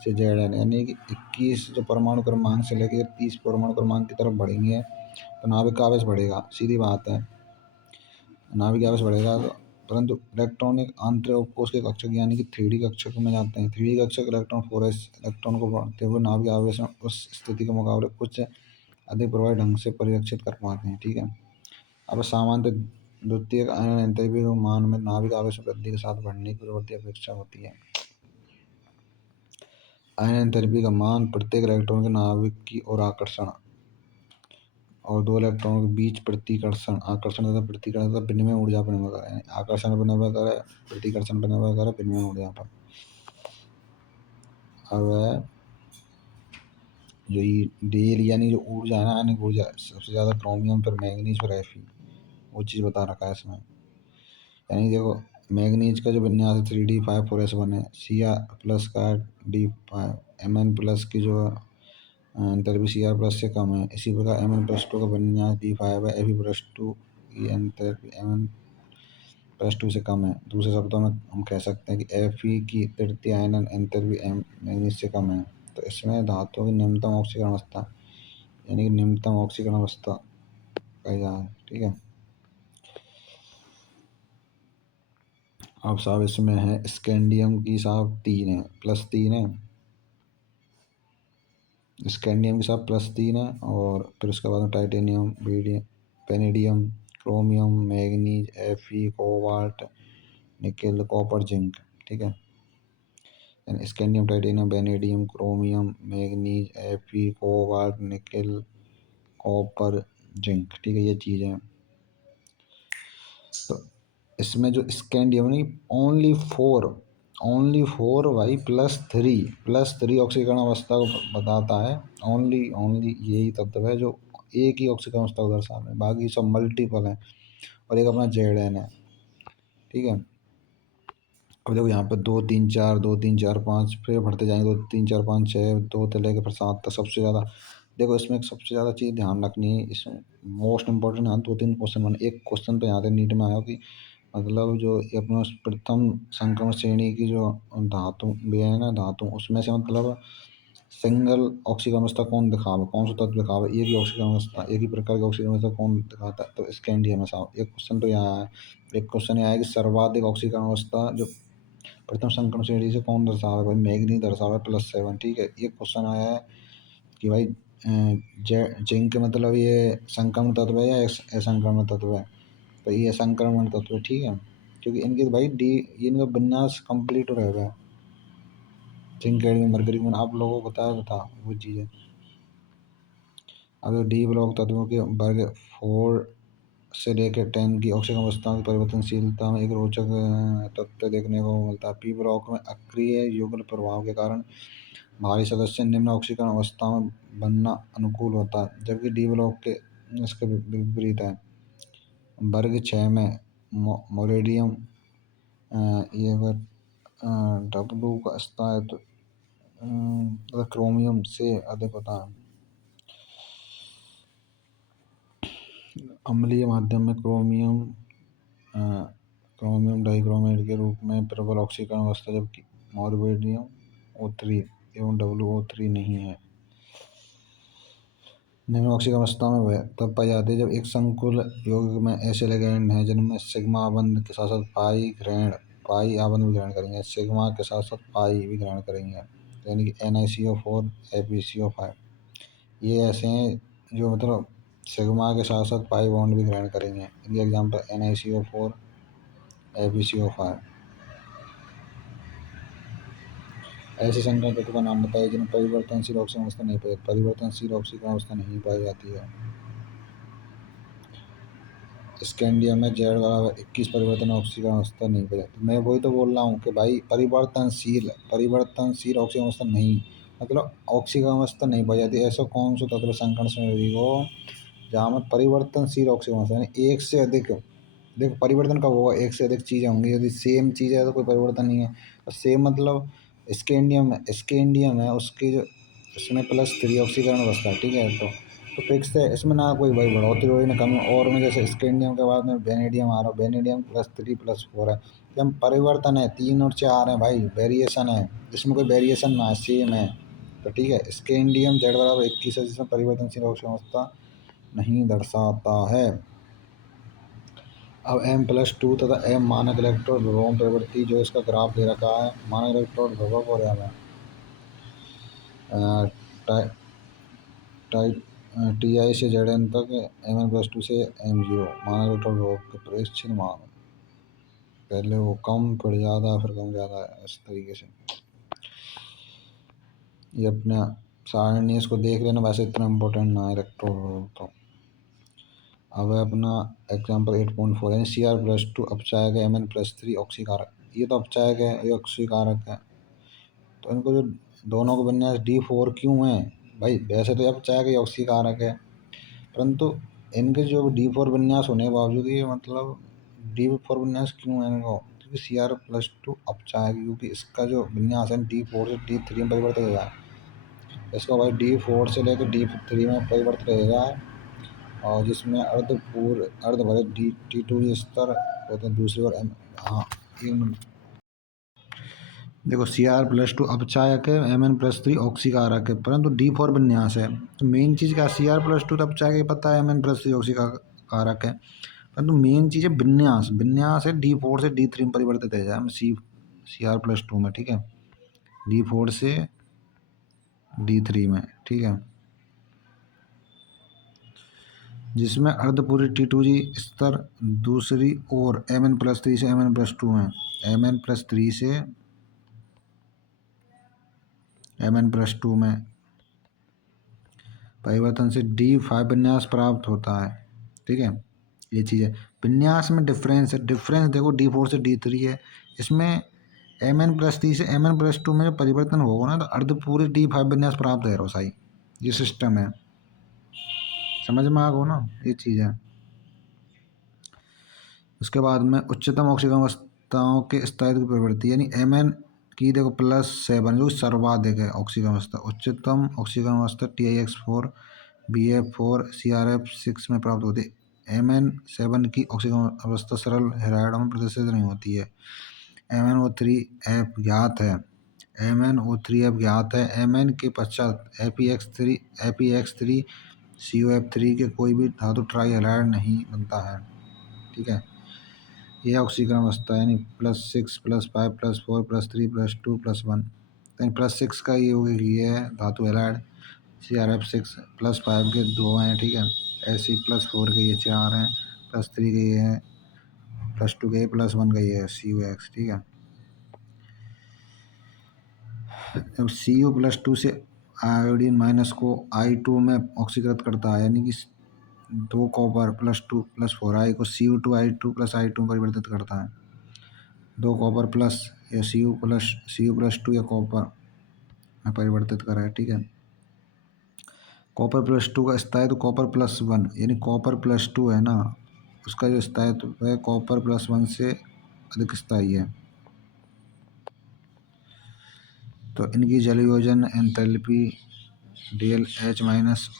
से Zn, यानी कि 21 जो परमाणु क्रमांक से लेकर 30 परमाणु क्रमांक की तरफ बढ़ेंगे तो नाभिक का आवेश बढ़ेगा, सीधी बात है, नाभिक आवेश बढ़ेगा। परंतु इलेक्ट्रॉनिक आंतरिक उपकोष के कक्षक यानी कि 3D कक्षक में जाते हैं, 3D कक्षक इलेक्ट्रॉन 4s इलेक्ट्रॉन को बढ़ते हुए नाभिक आवेश में उस स्थिति के मुकाबले कुछ अधिक प्रभावी ढंग से परिलक्षित कर पाते हैं, ठीक है। अब सामान्य द्वितीयक आयन एंथैल्पी के मान में नाभिक आवेश वृद्धि के साथ बढ़ने की प्रवृत्ति अपेक्षा होती है। आयन एंथैल्पी का मान प्रत्येक इलेक्ट्रॉन के नाभिक की ओर आकर्षण और दो इलेक्ट्रॉनों के बीच प्रतिकर्षण, आकर्षण तथा प्रतिकर्षण तथा विनिमय ऊर्जा पर निर्भर करे, आकर्षण पर निर्भर करे, प्रतिकर्षण पर निर्भर करे, विनिमय ऊर्जा पर। अब जो ये डेल यानी जो ऊर्जा है ना, यानी ऊर्जा सबसे ज़्यादा क्रोमियम पर, मैंगनीज पर Fe, वो चीज़ बता रखा है इसमें। यानी देखो मैंगनीज का जो विन्यास है 3D5 4s1 है, Cr+ का D5, Mn+ की जो एंथैल्पी Cr+ से कम है, इसी प्रकार Mn+2 का विन्यास D5 है, Fe+2 की एंथैल्पी Mn+2 से कम है। दूसरे शब्दों में हम कह सकते हैं कि Fe की तृतीय आयनन एंथैल्पी मैंगनीज से कम है। तो इसमें धातुओं की निम्नतम ऑक्सीकरण अवस्था यानी कि निम्नतम ऑक्सीकरण अवस्था कही जा रहा है, ठीक है। अब साहब इसमें है स्कैंडियम की साहब 3 है, +3 है, स्कैंडियम के साथ +3 है, और फिर उसके बाद में titanium, vanadium, chromium, manganese, Fe, cobalt, nickel, copper, zinc, ठीक है। यानी scandium, titanium, vanadium, chromium, manganese, Fe, cobalt, nickel, copper, zinc, ठीक है, ये चीज़ें। तो इसमें जो स्कैंडियम नहीं, ओनली फोर भाई, +3 ऑक्सीकरण अवस्था को बताता है, ओनली यही तत्व है जो एक ही ऑक्सीकरण अवस्था को दर्शा रहे हैं, बाकी सब मल्टीपल है, और एक अपना Zn है, ठीक है। अब देखो यहाँ पे 2 3 4 2 3 4 5 फिर बढ़ते जाएंगे, 2 3 4 5 6, 2 से लेकर फिर 7 तक सबसे ज़्यादा। देखो इसमें एक सबसे ज़्यादा चीज़ ध्यान रखनी है, इसमें मोस्ट इंपॉर्टेंट है 2 3 क्वेश्चन बने, एक क्वेश्चन तो यहाँ से नीट में आया कि मतलब जो ये अपना प्रथम संक्रमण श्रेणी की जो धातु भी है ना, धातु उसमें से मतलब सिंगल ऑक्सीकरण अवस्था कौन दिखावे, कौन सा तत्व दिखावे एक ही ऑक्सीकरण अवस्था, एक ही प्रकार की ऑक्सीकरण अवस्था कौन दिखाता है, तो स्कैंडियम है साहब। एक क्वेश्चन तो यहाँ है, एक क्वेश्चन यहाँ है कि सर्वाधिक ऑक्सीकरण अवस्था जो प्रथम संक्रमण श्रेणी से कौन दर्शावे, भाई मैग्नीज दर्शावे +7, ठीक है। एक क्वेश्चन आया है कि भाई जिंक मतलब ये संक्रमण तत्व है या असंक्रमण तत्व है, तो ये संक्रमण तत्व है, ठीक है, क्योंकि इनके भाई डी इनका विन्यास कंप्लीट रहेगा, जिंक, कैडमियम, मरकरी में आप लोगों को बताया था वो चीज़ें। अगर डी ब्लॉक तत्वों के वर्ग 4 से लेकर 10 की ऑक्सीकरण अवस्थाओं की परिवर्तनशीलता में एक रोचक तथ्य देखने को मिलता है। पी ब्लॉक में अक्रिय युगल प्रभाव के कारण भारी सदस्य निम्न ऑक्सीकरण अवस्था में बनना अनुकूल होता है, जबकि डी ब्लॉक के इसके विपरीत है। वर्ग 6 में मोलिडियम ये अगर डब्लू का स्तर है तो क्रोमियम से अधिक होता है। अम्लीय माध्यम में क्रोमियम डाइक्रोमेट के रूप में प्रबल ऑक्सीकरण अवस्था, जबकि मोलिब्डेनम O3 एवं WO3 नहीं है। निम्न ऑक्सीकरण अवस्था में वह तब पाई जाती है जब एक संकुल यौगिक में ऐसे लिगैंड हैं जिनमें सिग्मा आबंध के साथ साथ पाई आबंध भी ग्रहण करेंगे, सिग्मा के साथ साथ पाई भी ग्रहण करेंगे, यानी कि NiCO4 FeCO5, ये ऐसे हैं जो मतलब सिग्मा के साथ साथ पाई बॉन्ड भी ग्रहण करेंगे। इनके एग्जाम्पल NiCO4 FeCO5। ऐसे संकर तत्व का नाम बताइए जिनमें परिवर्तनशील ऑक्सीजन अवस्था नहीं पाई, परिवर्तनशील ऑक्सीजन अवस्था नहीं पाई जाती है। स्कैंडियम में Z=21 परिवर्तन ऑक्सीजन अवस्था नहीं पाई जाती। मैं वही तो बोल रहा हूँ कि भाई परिवर्तनशील ऑक्सीजन अवस्था नहीं, मतलब ऑक्सीजन अवस्था नहीं पाई जाती। ऐसा कौन सा तत्व संकरण से हो जहाँ में परिवर्तनशील ऑक्सीजन अवस्था यानी एक से अधिक, देखो परिवर्तन कब होगा, एक से अधिक चीज़ें होंगी, यदि सेम चीज़ है तो कोई परिवर्तन नहीं है। और सेम मतलब स्कैंडियम है उसकी जो इसमें +3 ऑक्सीकरण अवस्था है, ठीक है। तो फिक्स है, इसमें ना कोई भाई बढ़ोतरी हो रही ना कमी, और में जैसे स्कैंडियम के बाद में वेनेडियम आ रहा है, वेनेडियम +3 +4 है, जब परिवर्तन है 3 और 4 है भाई, वेरिएशन है, इसमें कोई वेरिएशन ना है, सेम है। तो ठीक है, स्कैंडियम Z=21 है जिसमें परिवर्तनशील ऑक्सीजन अवस्था नहीं दर्शाता है। अब M+2 तथा M मानक इलेक्ट्रोड विभवों प्रवृत्ति जो इसका ग्राफ दे रखा है, मानक इलेक्ट्रोड विभव और TI से ZN तक Mn+2 से M0 मानक इलेक्ट्रोड विभव के प्रेक्षित मान, पहले वो कम फिर ज़्यादा फिर कम ज़्यादा, इस तरीके से ये अपना सारणी इसको देख लेना, वैसे इतना इम्पोर्टेंट ना है इलेक्ट्रोड। तो अब है अपना एग्जाम्पल 8.4 यानी Cr+2 अपचायक है, Mn+3 ऑक्सीकारक, ये तो अपचायक है, ये ऑक्सीकारक है। तो इनको जो दोनों को विन्यास D4 क्यों है भाई, वैसे तो अपचायक है ऑक्सीकारक है, परंतु इनके जो D4 विन्यास होने के बावजूद ये मतलब D4 विन्यास क्यों है इनको, क्योंकि Cr+2 अपचायक, क्योंकि इसका जो विन्यास है D4 से D3 में परिवर्तित हो जाए, इसको भाई D4 से लेकर D3 में परिवर्तित रहेगा, और जिसमें अर्धभरे T2 स्तर होते हैं दूसरी ओर। हाँ एक मिनट, देखो Cr+2 अपचायक है, Mn+3 ऑक्सीकारक है, परंतु D4 विन्यास है। तो मेन चीज़ क्या, Cr+2 तो अपचायक है पता है, Mn+3 ऑक्सीकारक है, परंतु मेन चीज़ है विन्यास, विन्यास है D4 से D3 में परिवर्तित है जाए Cr+2 में, ठीक है, D4 से D3 में, ठीक है, जिसमें अर्धपूरी T2G स्तर दूसरी ओर Mn+3 से Mn+2 में, Mn+3 से Mn+2 में परिवर्तन से D5 विन्यास प्राप्त होता है, ठीक है। ये चीज़ है, विन्यास में डिफरेंस है, डिफरेंस देखो D4 से D3 है, इसमें Mn+3 से Mn+2 में परिवर्तन होगा ना, तो अर्धपूरी D5 विन्यास प्राप्त है रोसाई, ये सिस्टम है, समझ में आ गो ना, ये चीज़ है। उसके बाद में उच्चतम ऑक्सीजन अवस्थाओं के स्थायित्व की प्रवृत्ति यानी Mn की देखो +7 जो सर्वाधिक है ऑक्सीजन अवस्था, उच्चतम ऑक्सीजन अवस्था TiX4 BF4 CrF6 में प्राप्त होती है। Mn7 की ऑक्सीजन अवस्था सरल हेराइडों में प्रदर्शित नहीं होती है। MnO3F ज्ञात है, MnO3F ज्ञात है, Mn के पश्चात FeX3 COF3 के कोई भी धातु ट्राई हेलाइड नहीं बनता है, ठीक है। ये ऑक्सीजन अवस्था यानी +6 +5 +4 +3 +2 +1, यानी +6 का ये हो गया, ये है धातु हेलाइड CrF6, +5 के 2 हैं, ठीक है, ऐसे +4 के ये 4 हैं, +3 के ये है, +2 के +1 का ये है COX, ठीक है। जब CO+2 से आयोडीन माइनस को I2 में ऑक्सीकृत करता है, यानी कि 2 कॉपर +2 +4 I को CO2I2 +I2 में परिवर्तित करता है, 2 कॉपर प्लस या CO+2 या कॉपर में परिवर्तित करा है, ठीक है। कॉपर+2 का स्थायित्व कॉपर+1 यानी कॉपर+2 है ना, उसका जो स्थायित्व है कॉपर+1 से अधिक स्थायी है। तो इनकी जलयोजन एंथैल्पी DLH-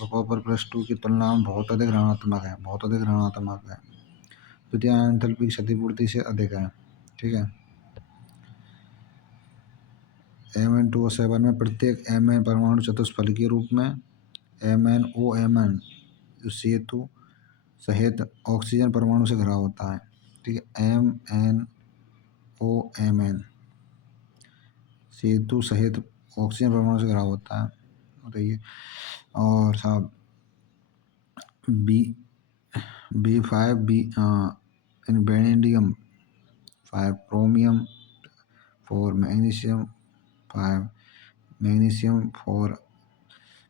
और कॉपर+2 की तुलना में बहुत अधिक ऋणात्मक है, बहुत अधिक ऋणात्मक है, द्वितीय एंथैल्पी की क्षतिपूर्ति से अधिक है, ठीक है। Mn2O7 में प्रत्येक Mn परमाणु चतुष्फलकीय रूप में MnOMn जो सेतु सहित ऑक्सीजन परमाणु से घिरा होता है, ठीक है। MnOMn सेतु सहित ऑक्सीजन परमाणु से घिरा होता है, बताइए। और साहब B5 vanadium 5 chromium 4 magnesium 5 magnesium 4,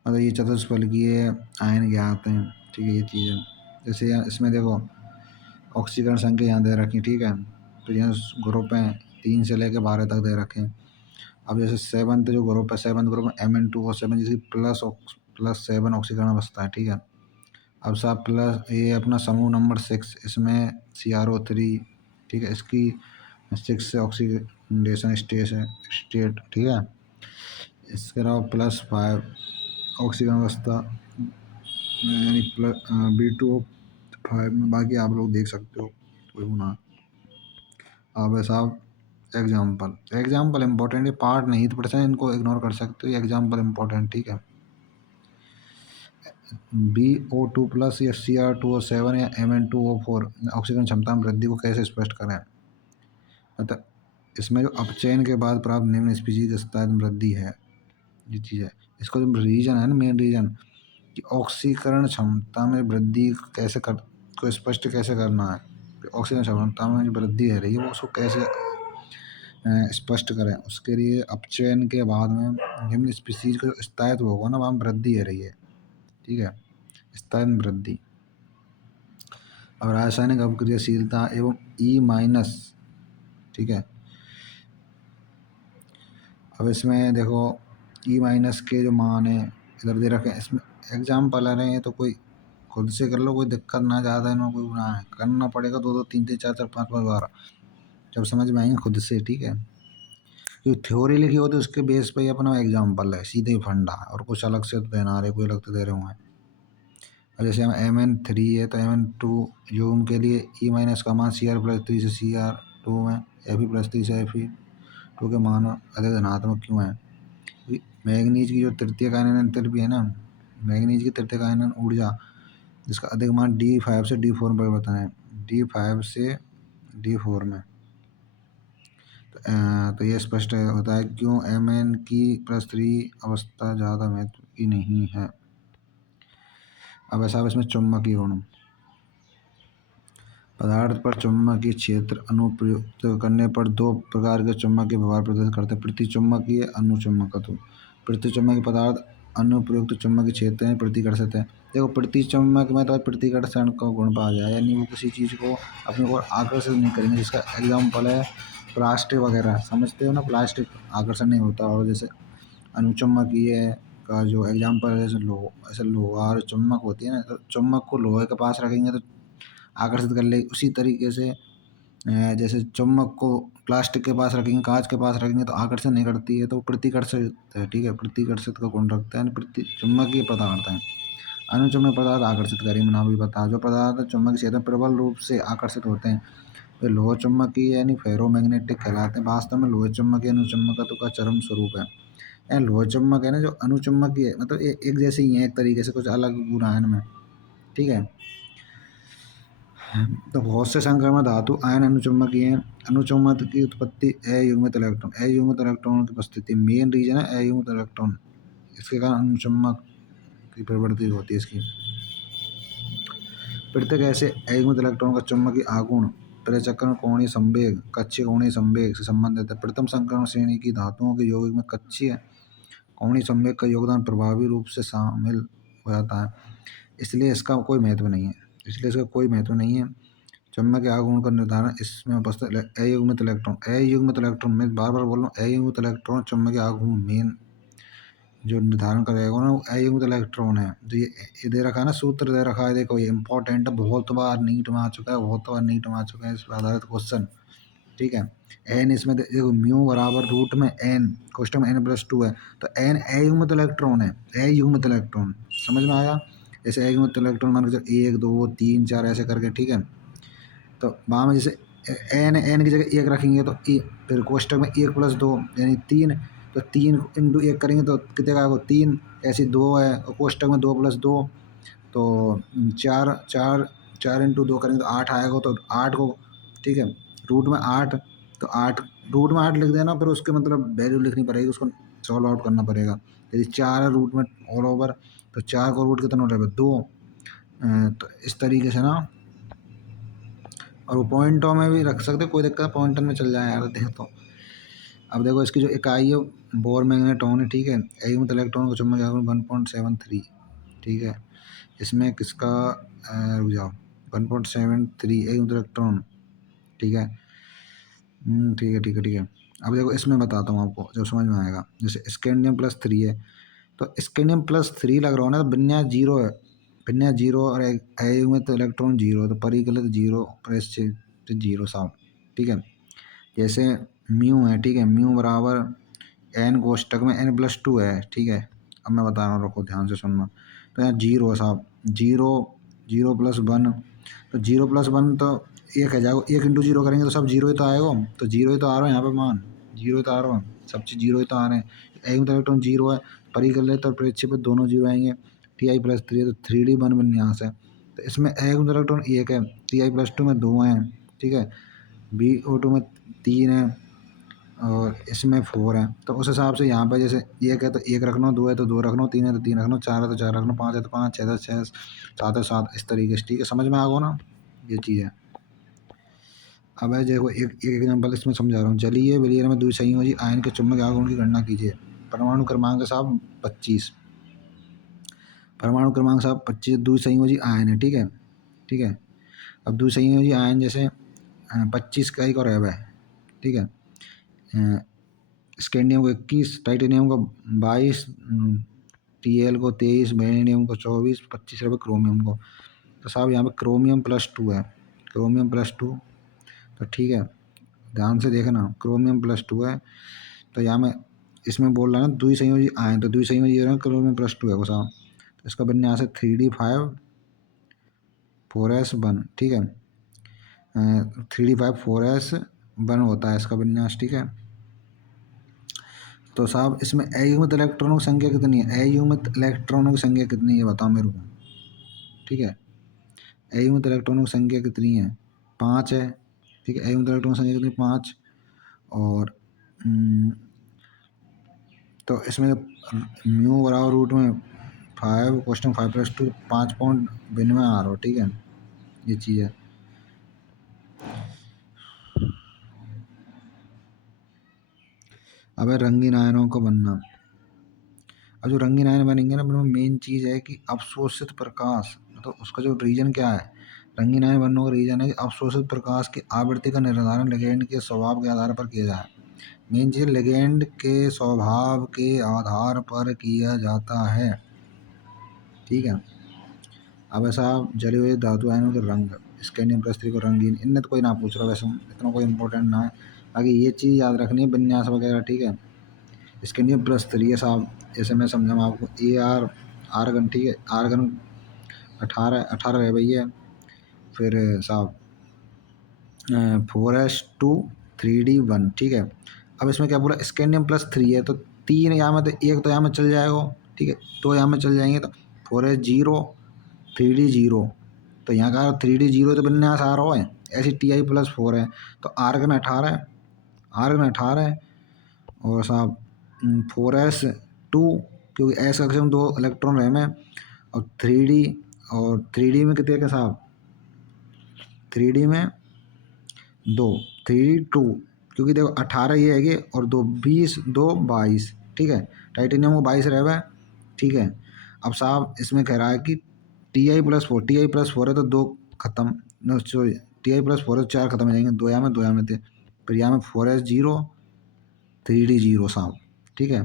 मतलब ये चतुष्फलकीय आयन ज्ञात हैं, ठीक है। ये चीज़ है, जैसे यहाँ इसमें देखो ऑक्सीकरण संख्या यहाँ दे रखी, ठीक है। तो यहाँ ग्रुप हैं 3 से लेकर 12 तक दे रखे हैं। अब जैसे सेवन्थ जो ग्रुप है, सेवन्थ ग्रुप में Mn2O7 जिसकी +7 ऑक्सीकरण अवस्था है, ठीक है। अब साहब प्लस ये अपना समूह नंबर 6, इसमें CrO3, ठीक है, इसकी 6 ऑक्सीडेशन स्टेट, ठीक है। इसके अलावा +5 ऑक्सीकरण अवस्था यानी B2O5 में। बाकी आप लोग देख सकते हो, कोई गुना। अब है साहब एग्जाम्पल इम्पोर्टेंट है, पार्ट नहीं तो पढ़ते इनको इग्नोर कर सकते हो, ये एग्जाम्पल इम्पोर्टेंट, ठीक है। BO2+ या Cr2O7 या Mn2O4 ऑक्सीजन क्षमता में वृद्धि को कैसे स्पष्ट करें। मतलब इसमें जो अपचयन के बाद प्राप्त निम्न स्पीशीज स्तर में वृद्धि है, ये चीज़ है। इसका जो रीजन है ना, मेन रीजन कि ऑक्सीकरण क्षमता में वृद्धि कैसे कर को स्पष्ट कैसे करना है, ऑक्सीजन क्षमता में जो वृद्धि है रही है वो उसको कैसे स्पष्ट करें। उसके लिए अपचयन के बाद में निम्न स्पीशीज का जो स्थायित्व होगा ना, वहाँ वृद्धि है रही है, ठीक है, स्थायित्व वृद्धि। अब रासायनिक अभिक्रियाशीलता एवं E-, ठीक है। अब इसमें देखो E- के जो मान है इधर दे रखे हैं, इसमें एग्जाम्पल आ रहे हैं, तो कोई खुद से कर लो, कोई दिक्कत ना, ज़्यादा इनमें कोई गुना है, करना पड़ेगा 2 2 3 3 4 4 5 5 बार, जब समझ में आएंगे खुद से, ठीक है। जो थ्योरी लिखी होती है उसके बेस पे ही अपना एग्जाम्पल है, सीधे ही फंडा है, और कुछ अलग से तो बना रहे, कोई अलग तो दे रहे हुए हैं। और जैसे हम Mn3 है तो Mn2 यूम के लिए E- का मान Cr+3 से Cr2 में, Fe+3 से Fe2 के मान अधिक धनात्मक क्यों है। मैग्नीज की जो तृतीयक आयनन एंथैल्पी है ना, मैग्नीज की तृतीयक आयनन ऊर्जा जिसका अधिक मान D5 से D4 में बताएं, D5 से D4 में। तो ये स्पष्ट होता है क्यों Mn की +3 अवस्था ज़्यादा महत्व की नहीं है। अब ऐसा इसमें चुंबकीय गुण, पदार्थ पर चुंबकीय क्षेत्र अनुप्रयुक्त करने पर 2 प्रकार के चुंबकीय व्यवहार प्रदर्शित करते हैं, प्रतिचुंबकीय, अनुचुंबकत्व। प्रतिचुंबकीय पदार्थ अनुप्रयुक्त चुंबकीय क्षेत्र में प्रतिकर्षित है। देखो प्रतिचुंबक में तो प्रतिकर्षण का गुण पाया जाए, यानी वो किसी चीज़ को अपने ओर आकर्षित नहीं करेंगे, जिसका एग्जाम्पल है प्लास्टिक वगैरह, समझते हो ना, प्लास्टिक आकर्षण नहीं होता। और जैसे अनुचुंबकीय का जो एग्जाम्पल है, जैसे लोहा और चुंबक होती है ना, तो चुंबक को लोहे के पास रखेंगे तो आकर्षित कर लेगी, उसी तरीके से जैसे चुंबक को प्लास्टिक के पास रखेंगे, कांच के पास रखेंगे तो आकर्षण नहीं करती है, तो प्रतिकर्षित है, ठीक है, प्रतिकर्षित का गुण रखता है, प्रति चुंबकीय पदार्थ है। अनुचुंबकीय पदार्थ आकर्षित करेंगे, ना भी बता, जो पदार्थ चुंबकीय क्षेत्र में प्रबल रूप से आकर्षित होते हैं वे लोह चुंबकीय यानी फेरोमैग्नेटिक कहलाते हैं। वास्तव में लोह चुंबकीय अनुचुंबकत्व का चरम स्वरूप है। लोह चुंबक है ना, जो अनुचुंबकीय मतलब एक जैसे ही है, एक तरीके से, कुछ अलग गुण है इनमें, ठीक है। तो बहुत से संक्रमण धातु आयन अनुचुंबकीय हैं। अनुचुंबक की उत्पत्ति अयुग्मित इलेक्ट्रॉन, अयुग्मित इलेक्ट्रॉन की उपस्थिति मेन रीजन है, अयुग्मित इलेक्ट्रॉन, इसके कारण अनुचुंबक की प्रवृत्ति होती है इसकी। पृथक ऐसे अयुग्मित इलेक्ट्रॉन का चुंबकीय आघूर्ण परिचक्रण कोणीय संवेग, कक्षीय कोणीय संवेग से संबंधित है। प्रथम संक्रमण श्रेणी की धातुओं के यौगिक में कक्षीय कोणीय संवेग का योगदान प्रभावी रूप से शामिल हो जाता है, इसलिए इसका कोई महत्व नहीं है। चुंबकीय आघूर्ण का निर्धारण इसमें उपस्थित अयुग्मित इलेक्ट्रॉन, मैं बार बार बोल रहा हूँ, अयुग्मित इलेक्ट्रॉन चुंबकीय आघूर्ण मेन जो निर्धारण करेगा ना, वो अयुग्मित इलेक्ट्रॉन है। जो ये दे रखा है ना, सूत्र दे रखा है, देखो ये इंपॉर्टेंट है, बहुत बार नीट में आ चुका है, इस पर आधारित क्वेश्चन, ठीक है। एन इसमें देखो म्यू बराबर रूट में एन, क्वेश्चन में n+2 है, तो एन अयुग्मित इलेक्ट्रॉन है, अयुग्मित इलेक्ट्रॉन, समझ में आया। जैसे अयुग्मित इलेक्ट्रॉन मान के चलो 1 2 3 4 ऐसे करके, ठीक है। तो वहाँ में जैसे एन की जगह 1 रखेंगे तो फिर कोष्टक में 1+2 यानी 3, तो 3 इंटू 1 करेंगे तो कितने का आएगा 3, ऐसे 2 है, और कोष्टक में 2+2 तो 4 4 4 इंटू 2 करेंगे तो 8 आएगा, तो 8 को, ठीक है, रूट में 8, तो 8 रूट में 8 लिख देना, फिर उसके मतलब वैल्यू लिखनी पड़ेगी, उसको सॉल्व आउट करना पड़ेगा। यदि 4 है रूट में ऑल ओवर, तो 4 को रूट कितना उठेगा 2, तो इस तरीके से ना। और वो पॉइंटों में भी रख सकते, कोई दिक्कत, पॉइंटर में चल जाए यार, देख तो अब देखो इसकी जो इकाई है बोर मैग्नेटॉन है, ठीक है। एक इलेक्ट्रॉन को चुंबकीय आघूर्ण 1.73, ठीक है। इसमें किसका रुक जाओ 1.73 एक इलेक्ट्रॉन, ठीक है। ठीक है ठीक है ठीक है। अब देखो इसमें बताता हूँ आपको जब समझ में आएगा। जैसे स्कैंडियम+3 है, तो स्कैंडियम+3 लग रहा हो ना, तो विन्यास जीरो है, विन्यास जीरो, और एयु में तो इलेक्ट्रॉन जीरो, तो परिकलित जीरो, प्रेस से जीरो साहब, ठीक है। जैसे म्यू है, ठीक है, म्यू बराबर एन कोष्टक में n+2 है, ठीक है। अब मैं बता रहा हूँ, रखो ध्यान से सुनना। तो यहाँ जीरो है साहब, जीरो, जीरो प्लस वन, तो जीरो प्लस वन तो एक है जाएगा, एक इंटू जीरो करेंगे तो सब जीरो ही तो आएगा, तो जीरो ही तो आ रहा है यहाँ पे मान, जीरो ही तो आ रहा है, सब चीज़ जीरो ही तो आ रहे हैं। एक इलेक्ट्रॉन जीरो है, परिकलित और प्रेक्षेपित दोनों जीरो आएंगे। Ti+3 तो 3D1 विन्यास है, तो इसमें एक इलेक्ट्रॉन एक है, Ti+2 में दो हैं, ठीक है, BO2 में तीन है, और इसमें फोर है। तो उस हिसाब से यहाँ पे जैसे एक है तो एक रखना, दो है तो दो रखना, तीन है तो तीन रखना, चार है तो चार रखना, पाँच है तो पाँच, छः है तो छः, सात है सात, इस तरीके से, ठीक है। समझ में आ गया ना, ये चीज़ है। अब है देखो एक एक एग्जाम्पल इसमें समझा रहा हूँ। जलीय विलयन में द्विसंयोजी आयन के चुंबकीय आघूर्ण की गणना कीजिए। परमाणु क्रमांक साहब 25, परमाणु क्रमांक साहब 25 द्विसंयोजी आयन है, ठीक है, ठीक है। अब द्विसंयोजी आयन जैसे 25 का एक और है, ठीक है। स्कैंडियम को 21, टाइटेनियम को 22, Tl को 23, वेनेडियम को 24, 25 रुपये क्रोमियम को। तो साहब यहाँ पे क्रोमियम+2 है, क्रोमियम+2, तो ठीक है, ध्यान से देखना, क्रोमियम+2 है। तो यहाँ में इसमें बोल रहा है ना द्विसंयोजी आयन, तो द्विसंयोजी क्रोमियम+2 है वो साहब। तो इसका विन्यास है 3d5 4s1, ठीक है, 3d5 4s1 होता है इसका विन्यास, ठीक है। तो साहब इसमें अयुग्मित इलेक्ट्रॉनों की संख्या कितनी है, अयुग्मित इलेक्ट्रॉनों की संख्या कितनी है बताओ मेरे को, ठीक है। अयुग्मित इलेक्ट्रॉनों की संख्या कितनी है, 5 है, ठीक है। अयुग्मित इलेक्ट्रॉनों की संख्या कितनी, 5, और तो इसमें म्यू बराबर रूट में 5 क्वेश्चन 5+2 5.92 आ रहा हो, ठीक है, ये चीज़ है। अब है रंगीन आयनों का बनना। अब जो रंगीन आयन बनेंगे ना, मेन चीज़ है कि अवशोषित प्रकाश, तो उसका जो रीजन क्या है, रंगीन आयन बनने का रीजन है कि अवशोषित प्रकाश की आवृत्ति का निर्धारण लिगेंड के स्वभाव के आधार पर किया जाए। मेन चीज़ लिगेंड के स्वभाव के आधार पर किया जाता है, ठीक है। अब ऐसा जले हुए धातु आयनों के रंग, स्कैंडियम+3 को रंगीन, इनने तो कोई ना पूछ रहा, वैसे इतना कोई इंपॉर्टेंट ना है, बाकी ये चीज़ याद रखनी है विन्यास वगैरह, ठीक है। स्कैंडियम+3 है साहब, जैसे मैं समझाऊँ आपको, आर्गन, ठीक है, आर्गन 18 है भैया, फिर साहब 4s2 3d1, ठीक है। अब इसमें क्या बोला, स्कैंडियम+3 है, तो तीन यहाँ में, तो एक तो यहाँ में चल जाएगा, ठीक है, दो यहाँ में चल जाएंगे, तो 4s0 3d0, तो यहाँ का 3d0 तो विन्यास आ रहा है, ऐसी Ti+4 है, तो आर्गन 18 है, आर्गन 18 है, और साहब 4s2, क्योंकि एस कक्षम दो इलेक्ट्रॉन रहे में, और 3d, और 3d में कितने के साहब, 3d में दो, 3d2, क्योंकि देखो 18 ये है, और दो 20, दो 22, ठीक है। टाइटेनियम को 22 रहे हुए, ठीक है। अब साहब इसमें कह रहा है कि Ti+4 है, तो दो खत्म, सॉरी Ti+4 है तो चार खत्म हो जाएंगे, दो यहाँ में, दो यहाँ में थे, फिर यहाँ में 4s0 3d0 साहब, ठीक है।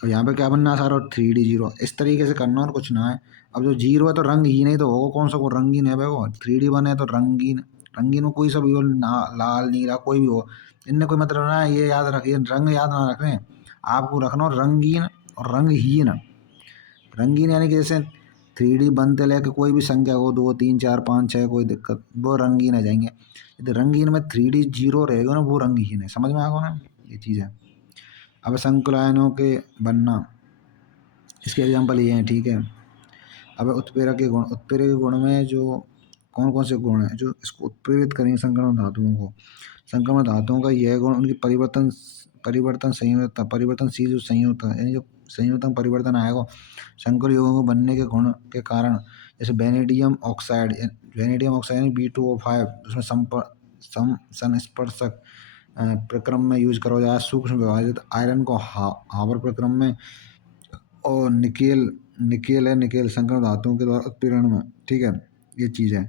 और यहाँ पे क्या बनना है सारा, 3d0, इस तरीके से करना और कुछ ना है। अब जो जीरो है तो रंगहीन ही तो होगा, कौन सा को रंगीन है भाई, वो 3d1 है तो रंगीन, रंगीन में कोई सा भी हो, लाल नीला कोई भी हो, इनने कोई मतलब ना है, ये याद रखिए, रंग याद ना रख रहे हैं आपको, रखना रंगीन और रंगहीन। रंगीन यानी कि जैसे 3D बनते लेके कोई भी संख्या हो, 2 3 4 5 6, कोई दिक्कत, वो रंगीन आ जाएंगे। यदि रंगीन में 3d0 रहेगा ना, वो रंगहीन है, समझ में आ गया ना, ये चीज़ है। अब संकुलायनों के बनना, इसके एग्जाम्पल ये हैं, ठीक है। अब उत्प्रेरक के गुण, उत्प्रेरक के गुण में जो कौन कौन से गुण हैं जो इसको उत्प्रेरित करेंगे संक्रमण धातुओं को, संक्रमण धातुओं का यह गुण उनकी परिवर्तन संयोजकता, परिवर्तनशील जो संयोजकता, यानी जो संयोजकता में परिवर्तन आएगा संकर युगों को बनने के गुण के कारण, जैसे वेनेडियम ऑक्साइड यानी B2O5, उसमें संस्पर्शक प्रक्रम में यूज करा जाए, सूक्ष्म विभाजित आयरन को हावर प्रक्रम में, और निकेल निकेल है निकेल संकरण धातुओं के द्वारा उत्पीड़न में, ठीक है, ये चीज़ है।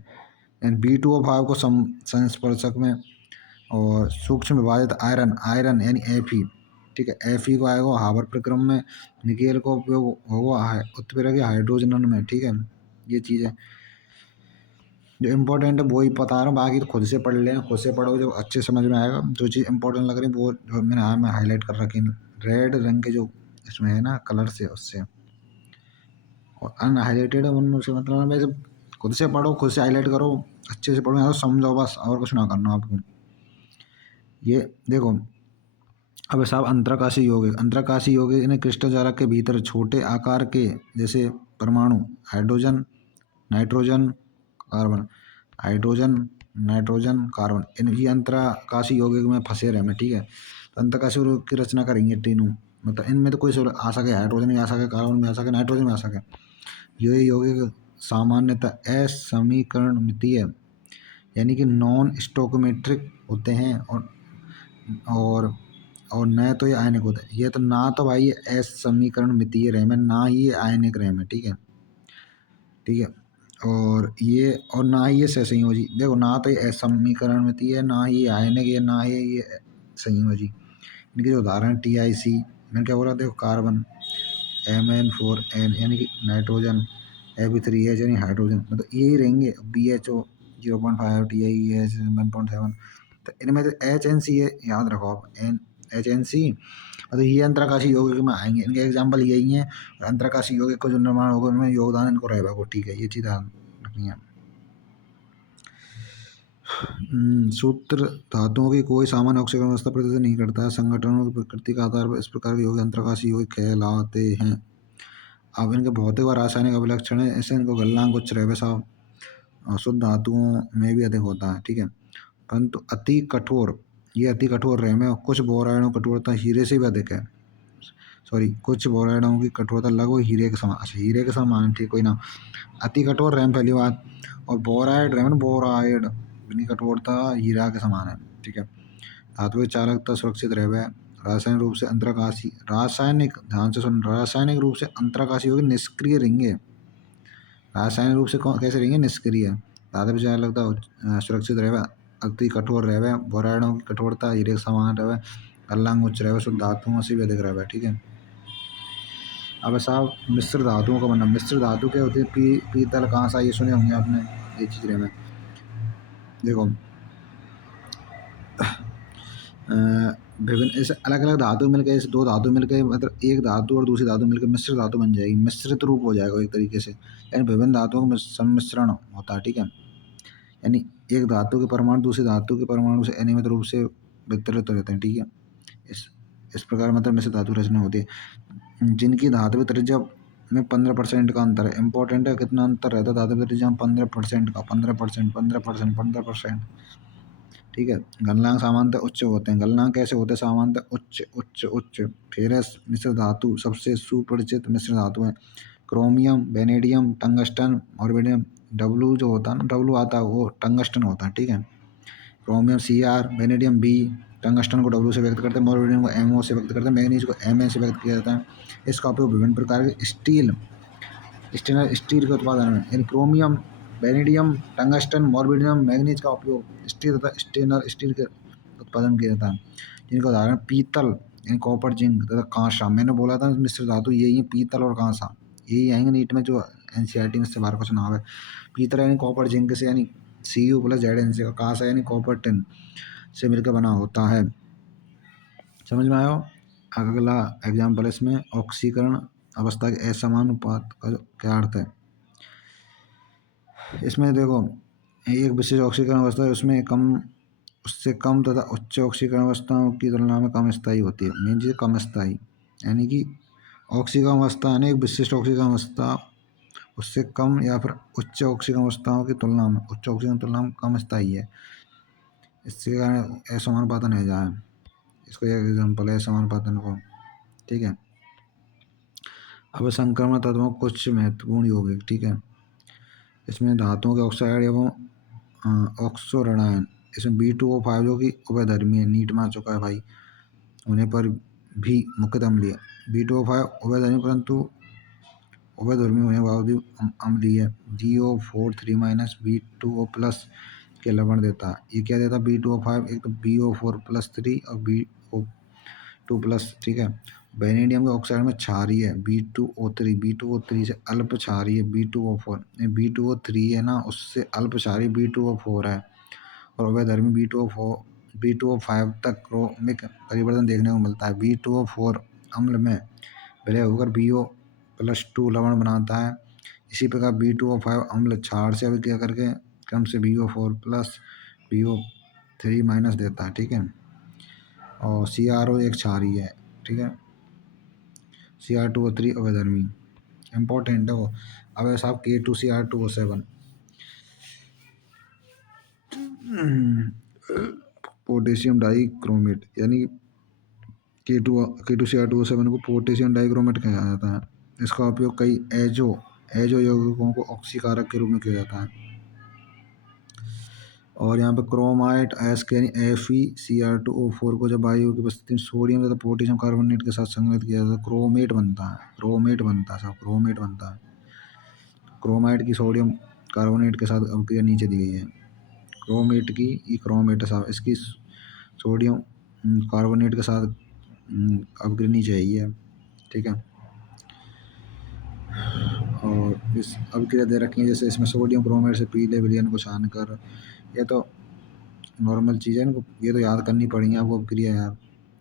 एंड B2O5 को संस्पर्शक में, और सूक्ष्म विभाजित आयरन आयरन यानी Fe, ठीक है, Fe को आएगा हावर प्रक्रम में, निकेल को उपयोग होगा उत्प्रेरक हाइड्रोजन में, ठीक है, ये चीज़ है। जो इम्पोर्टेंट है वही बता रहा हूँ, बाकी तो खुद से पढ़ लेना, खुद से पढ़ो जो अच्छे समझ में आएगा। जो चीज़ इंपॉर्टेंट लग रही है वो जो मैंने हाईलाइट कर रखी है रेड रंग के जो इसमें है ना कलर से, उससे, और अनहाइलाइटेड है उनमें से, मतलब वैसे खुद से पढ़ो, खुद से हाईलाइट करो, अच्छे से पढ़ो, यहाँ समझो बस, और कुछ ना करना आपको। ये देखो अब साहब अंतराकाशी यौगिक, अंतराकाशी यौगिक इन्हें क्रिस्टल जालक के भीतर छोटे आकार के जैसे परमाणु hydrogen nitrogen carbon, hydrogen nitrogen carbon, इन ये अंतराकाशी यौगिक में फंसे रहे हैं, ठीक है। तो अंतराकाशी यौगिक की रचना करेंगे तीनों, मतलब इनमें तो कोई आ सके, हाइड्रोजन भी आ सके, कार्बन भी आ सके, नाइट्रोजन भी आ सके। ये यौगिक सामान्यतः असमीकरणमितीय यानी कि नॉन स्टोकोमेट्रिक होते हैं, और और न तो ये आयनिक होते हैं, ये तो ना तो भाई ये समीकरण मितीय रैम है, ना ही ये आयनिक रैम है, ठीक है, ठीक है, और ये और ना ही ये सहसंयोजी, देखो ना तो ये समीकरण मितीय है, ना ही आयनिक है, ना ही ये संयोजी। इनके जो उदाहरण TiC, मैंने क्या बोला, देखो कार्बन Mn4n यानी कि नाइट्रोजन, Fe3H यानी हाइड्रोजन, मतलब यही रहेंगे। BHO 0.5, TiEH 1.7, तो इनमें तो HNC है, याद रखो आप, HNC, मतलब ये अंतराकाशी यौगिक में आएंगे, इनके एग्जाम्पल यही हैं। अंतराकाशी यौगिक को जो निर्माण होगा उनमें योगदान इनको रहेगा को, ठीक है, ये चीज़ ध्यान रखनी है। सूत्र धातुओं की कोई सामान्य ऑक्सीकरण व्यवस्था प्रदर्शित नहीं करता है, संगठनों की प्रकृति के आधार पर इस प्रकार के यौगिक अंतराकाशी यौगिक कहलाते हैं। अब इनके भौतिक व रासायनिक अभिलक्षण है, इससे इनको गलनांक उच्च रहे साहब, शुद्ध धातुओं में भी अधिक होता है, ठीक है, परंतु अति कठोर, ये अति कठोर रहे में, कुछ बोराइडों की कठोरता हीरे से भी अधिक है, सॉरी, कुछ बोराइडों की कठोरता लगभग हीरे के समान, अच्छा हीरे के समान, ठीक, कोई ना, अति कठोर रैम पहली बात, और बोराइड रैम बोराइड इनकी कठोरता हीरा के समान है, ठीक है। धातु की चालकता सुरक्षित रहे, रासायनिक रूप से अंतराकाशी, रासायनिक ध्यान से सुन, रासायनिक रूप से अंतराकाशी होगी निष्क्रिय रहेंगे, रासायनिक रूप से कैसे रहेंगे, निष्क्रिय। धातु की चालकता सुरक्षित रहे, अति कठोर रहे, बोराइडों की कठोरता हीरे के समान रहे, गलनांक उच्च रहे, शुद्ध धातुओं से भी अधिक रहे, ठीक है। अब साहब मिश्र धातुओं का बनना, मिश्र धातु क्या होती है, पीतल कांसा, ये सुने होंगे आपने, ये चीज़ रहे में, देखो विभिन्न ऐसे अलग अलग धातु मिलकर, जैसे दो धातु मिलकर, मतलब एक धातु और दूसरी धातु मिलकर मिश्र धातु बन जाएगी, मिश्रित रूप हो जाएगा एक तरीके से, यानी विभिन्न धातुओं का सम्मिश्रण होता है, ठीक है, यानी एक धातु के परमाणु दूसरी धातु के परमाणु से अनियमित रूप से वितरित रहते हैं, ठीक है। इस प्रकार मतलब मिश्र धातु रचना होती है, जिनकी धातु त्रिज्या में 15% का अंतर है, इंपॉर्टेंट है, कितना अंतर रहता है धातु त्रिज्या में, 15% का, 15%, 15%, 15%, ठीक है। गलनांक सामान्यतः उच्च होते हैं, गलनांक कैसे होते हैं, सामान्यतः उच्च उच्च उच्च। फेरस मिश्र धातु सबसे सुपरिचित मिश्र धातु है, क्रोमियम, वेनेडियम, टंगस्टन, मॉर्बिडियम। डब्लू जो होता है ना, डब्लू आता है वो टंगस्टन होता है, ठीक है। Chromium Cr, vanadium B, tungsten को डब्लू से व्यक्त करते हैं, मॉर्बिडियम को MO से व्यक्त करते हैं, मैग्नीज को Mn से व्यक्त किया जाता है। इसका उपयोग विभिन्न प्रकार के स्टेनलेस स्टील के उत्पादन में, यानी क्रोमियम, वेनेडियम, टंगस्टन, मॉर्बिडियम, मैग्नीज का उपयोग स्टील तथा स्टेनलेस स्टील के उत्पादन किया जाता है, जिनका उदाहरण पीतल यानी कॉपर, जिंक तथा कांसा। मैंने बोला था मिश्र धातु यही है, पीतल और कांसा, यही आएंगे नीट में, जो NCERT में इससे बाहर का चुनाव है। पीतल यानी कॉपर जिंक से, यानी Cu+Zn का, कांसा यानी कॉपर टिन से मिलकर बना होता है। समझ में आया? अगला एग्जाम्पल इसमें ऑक्सीकरण अवस्था के असमानुपात का क्या अर्थ है। इसमें देखो एक विशेष ऑक्सीकरण अवस्था है, उसमें उससे कम तथा उच्च ऑक्सीकरण अवस्थाओं की तुलना में कम स्थायी होती है, मेन चीज़ कम स्थायी, यानी कि ऑक्सीकरण अवस्था यानी एक विशिष्ट ऑक्सीकरण अवस्था उससे कम या फिर उच्च ऑक्सीकरण अवस्थाओं की तुलना में, उच्च ऑक्सीकरण की तुलना में कम स्थायी है, इसके कारण असमानुपातन है जाए, इसको एक एग्जाम्पल है असमानुपातन को, ठीक है। अब संक्रमण तत्वों कुछ महत्वपूर्ण यौगिक, ठीक है, इसमें धातुओं के ऑक्साइड एवं ऑक्सो ऋणायन इसमें B2O5 जो कि उभयधर्मी है, नीट में आ चुका है भाई, होने पर भी मुख्यतः अम्लीय। B2O5 उभयधर्मी परंतु उभयधर्मी होने के बावजूद अम्लीय है। GO4 3 B2O प्लस के लवण देता है। ये क्या देता है B2O5, एक तो BO4+3 और BO2+, ठीक है। वेनेडियम के ऑक्साइड में क्षारीय है B2O3 से अल्प क्षारीय B2O4, B2O3 है ना, उससे अल्प क्षारीय B2O4 है। और उभयधर्मी B2O5 तक क्रोमिक परिवर्तन देखने को मिलता है। B2O4 अम्ल में विलय होकर BO+2 लवण बनाता है। इसी प्रकार B2O5 अम्ल क्षार से अभिक्रिया करके क्रम से BO4+ BO3- देता है, ठीक है। और CRO एक क्षारीय है, ठीक है। Cr2O3 उभयधर्मी, इम्पोर्टेंट है वो। अब साहब K2Cr2O7 पोटेशियम डाइक्रोमेट, यानी K2Cr2O7 को पोटेशियम डाइक्रोमेट कहा जाता है। इसका उपयोग कई एजो यौगिकों को ऑक्सीकारक के रूप में किया जाता है। और यहाँ पे क्रोमाइट एस्क यानी FeCr2O4 को जब वायु की उपस्थिति में सोडियम तथा पोटेशियम कार्बोनेट के साथ संग्रहित किया जाता है, क्रोमेट बनता है सब, क्रोमेट बनता है। क्रोमाइट की सोडियम कार्बोनेट के साथ अभिक्रिया नीचे दी गई है। क्रोमेट की ये क्रोमेट है साहब, इसकी सोडियम कार्बोनेट के साथ अभिक्रिया नीचे आई है, ठीक है। और इस अभिक्रिया दे रखी है, जैसे इसमें सोडियम क्रोमेट से पीले विलयन को छानकर, ये तो नॉर्मल चीज़ है, इनको ये तो याद करनी पड़ेंगी आपको अभिक्रिया यार,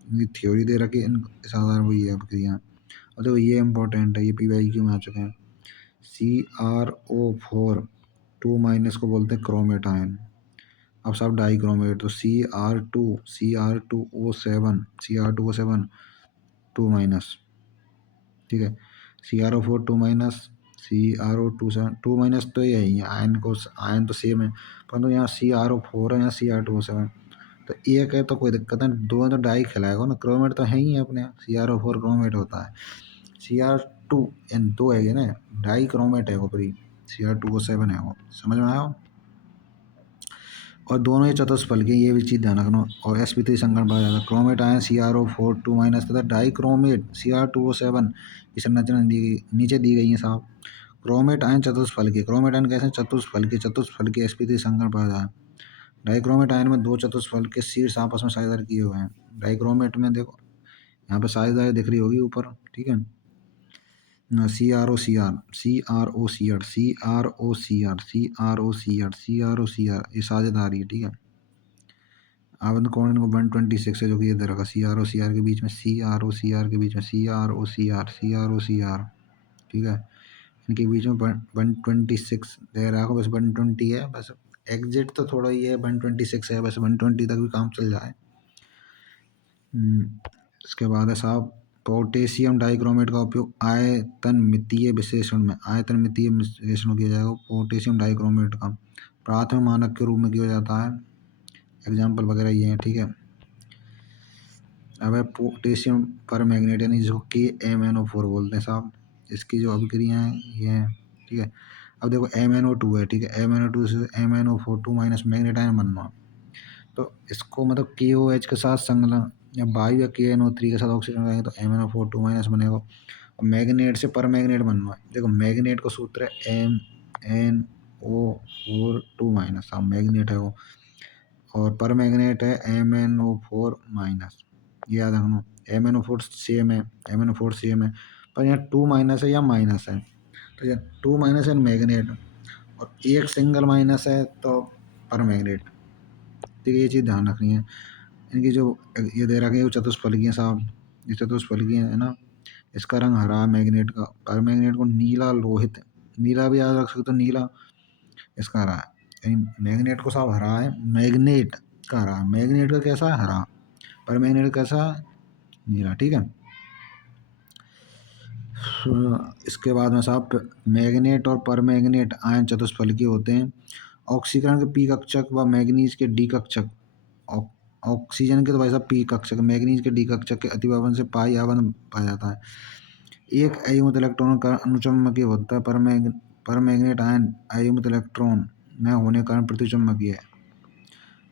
इनकी थ्योरी दे रखी है, इन साधारण वही है अभिक्रिया। और देखो ये इंपॉर्टेंट है, ये PYQ में आ चुके हैं। CrO4 2- को बोलते हैं क्रोमेट आयन। अब सब डाइक्रोमेट, तो Cr2O7 2-, ठीक है। CrO4 2-, CrO2 2- तो यही है, आयन तो सेम है, परंतु यहाँ CrO4 है, यहाँ Cr2O7, तो एक है तो कोई दिक्कत है, दो है तो डाई खिलाएगा ना, क्रोमेट तो है ही है अपने, CrO4 क्रोमेट होता है, Cr2 एन दो है ना, डाई क्रोमेट है वो पूरी, Cr2O7 है वो, समझ में आया। और दोनों ही चतुष्फलकीय, ये भी चीज़ ध्यान रखना। और sp3 संकरण पाया जाता है। क्रोमेट आयन CrO4 2- तथा डाइक्रोमेट Cr2O7 की संरचना नीचे दी गई है साहब। क्रोमेट आयन चतुष्फलकीय, क्रोमेट आयन कैसे चतुष्फलकीय sp3 संकरण पाया जाता है। डाइक्रोमेट आयन में दो चतुष्फलकीय शीर्ष आपस में साझेदारी किए हुए हैं। डाइक्रोमेट में देखो यहाँ पे साझेदारी दिख रही होगी ऊपर, ठीक है। CrO, CR ये साझेदारी है, ठीक है। आबंद कोण इनको 126 है, जो कि ये दे रखा CrO के बीच में, CrO के बीच में CrO, ठीक है। इनके बीच में 126 दे रहा है, बस 120 है, बस एग्जिट तो थोड़ा ही है, 126 है, बस 120 तक भी काम चल जाए। इसके बाद है साहब पोटेशियम डाइक्रोमेट का उपयोग आयतनमितीय विश्लेषण में किया जाएगा। पोटेशियम डाइक्रोमेट का प्राथमिक मानक के रूप में किया जाता है। एग्जाम्पल वगैरह ये हैं, ठीक है। अब है पोटेशियम पर मैग्नेट, यानी जिसको KMnO4 बोलते हैं साहब, इसकी जो अभिक्रिया हैं ये हैं, ठीक है। अब देखो MnO2 है, ठीक है। MnO2 से MnO4 2- मैग्नेट आयन बनना, तो इसको मतलब KOH के साथ संलग्न या वायु या KNO3 के साथ ऑक्सीजन रहेंगे तो MnO4 2- बनेगा। और मैग्नेट से पर मैग्नेट बनना है, देखो मैग्नेट का सूत्र है MnO4 2-, साहब मैग्नेट है वो, और पर मैग्नेट है MnO4-, ये याद रखना। MnO4 सेम है, पर यहाँ 2- है या माइनस है, तो यहाँ 2- है मैग्नेट, और एक सिंगल माइनस है तो पर मैग्नेट, ठीक है। ये चीज़ ध्यान रखनी है। इनकी जो ये दे रखी है वो चतुष्फलकीय साहब, ये चतुष्फलकीय है ना, इसका रंग हरा मैग्नेट का, पर मैग्नेट को नीला लोहित, नीला भी याद रख सकते हो, नीला इसका हरा है, यानी मैग्नेट को साहब हरा है, मैग्नेट का हरा, मैग्नेट का कैसा है हरा, पर मैग्नेट कैसा नीला, ठीक है। इसके बाद में साहब मैग्नेट और पर मैग्नेट आयन चतुष्फलकीय होते हैं। ऑक्सीकरण के पी कक्षक व मैग्नीज के डी कक्षक, ऑक्सीजन के तो भाई साहब पी कक्षक, मैग्नीज के डी कक्षक के अतिभावन से पाई आबंध पाया जाता है। एक अयुग्मित इलेक्ट्रॉन का अनुचुंबकीय होता है, पर मैग्नेट आयन अयुग्मित इलेक्ट्रॉन न होने के कारण प्रतिचुंबकीय है।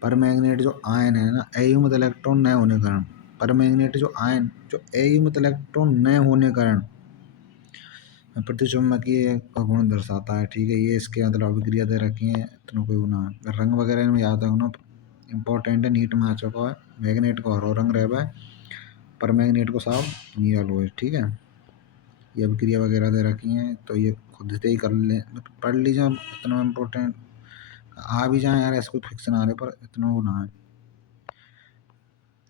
परमैंगनेट जो आयन है ना, अयुग्मित इलेक्ट्रॉन न होने के कारण, परमैंगनेट जो आयन जो अयुग्मित इलेक्ट्रॉन न होने के कारण प्रतिचुंबकीय का गुण दर्शाता है। ठीक है, ये इसके मतलब अभिक्रिया दे रखी है, इतना कोई गुना है रंग वगैरह में याद रखना इंपॉर्टेंट है। नीट में आ चुका है, मैग्नेट को हरो रंग रहे है, पर मैग्नेट को साफ नीला लोहे। ठीक है, ये अभिक्रिया वगैरह दे रखी हैं, तो ये खुद से ही कर ले, पढ़ लीजिए, इतना इम्पोर्टेंट आ भी जाए यार, ऐसे कोई फिक्शन आ रहे पर इतना वो ना है।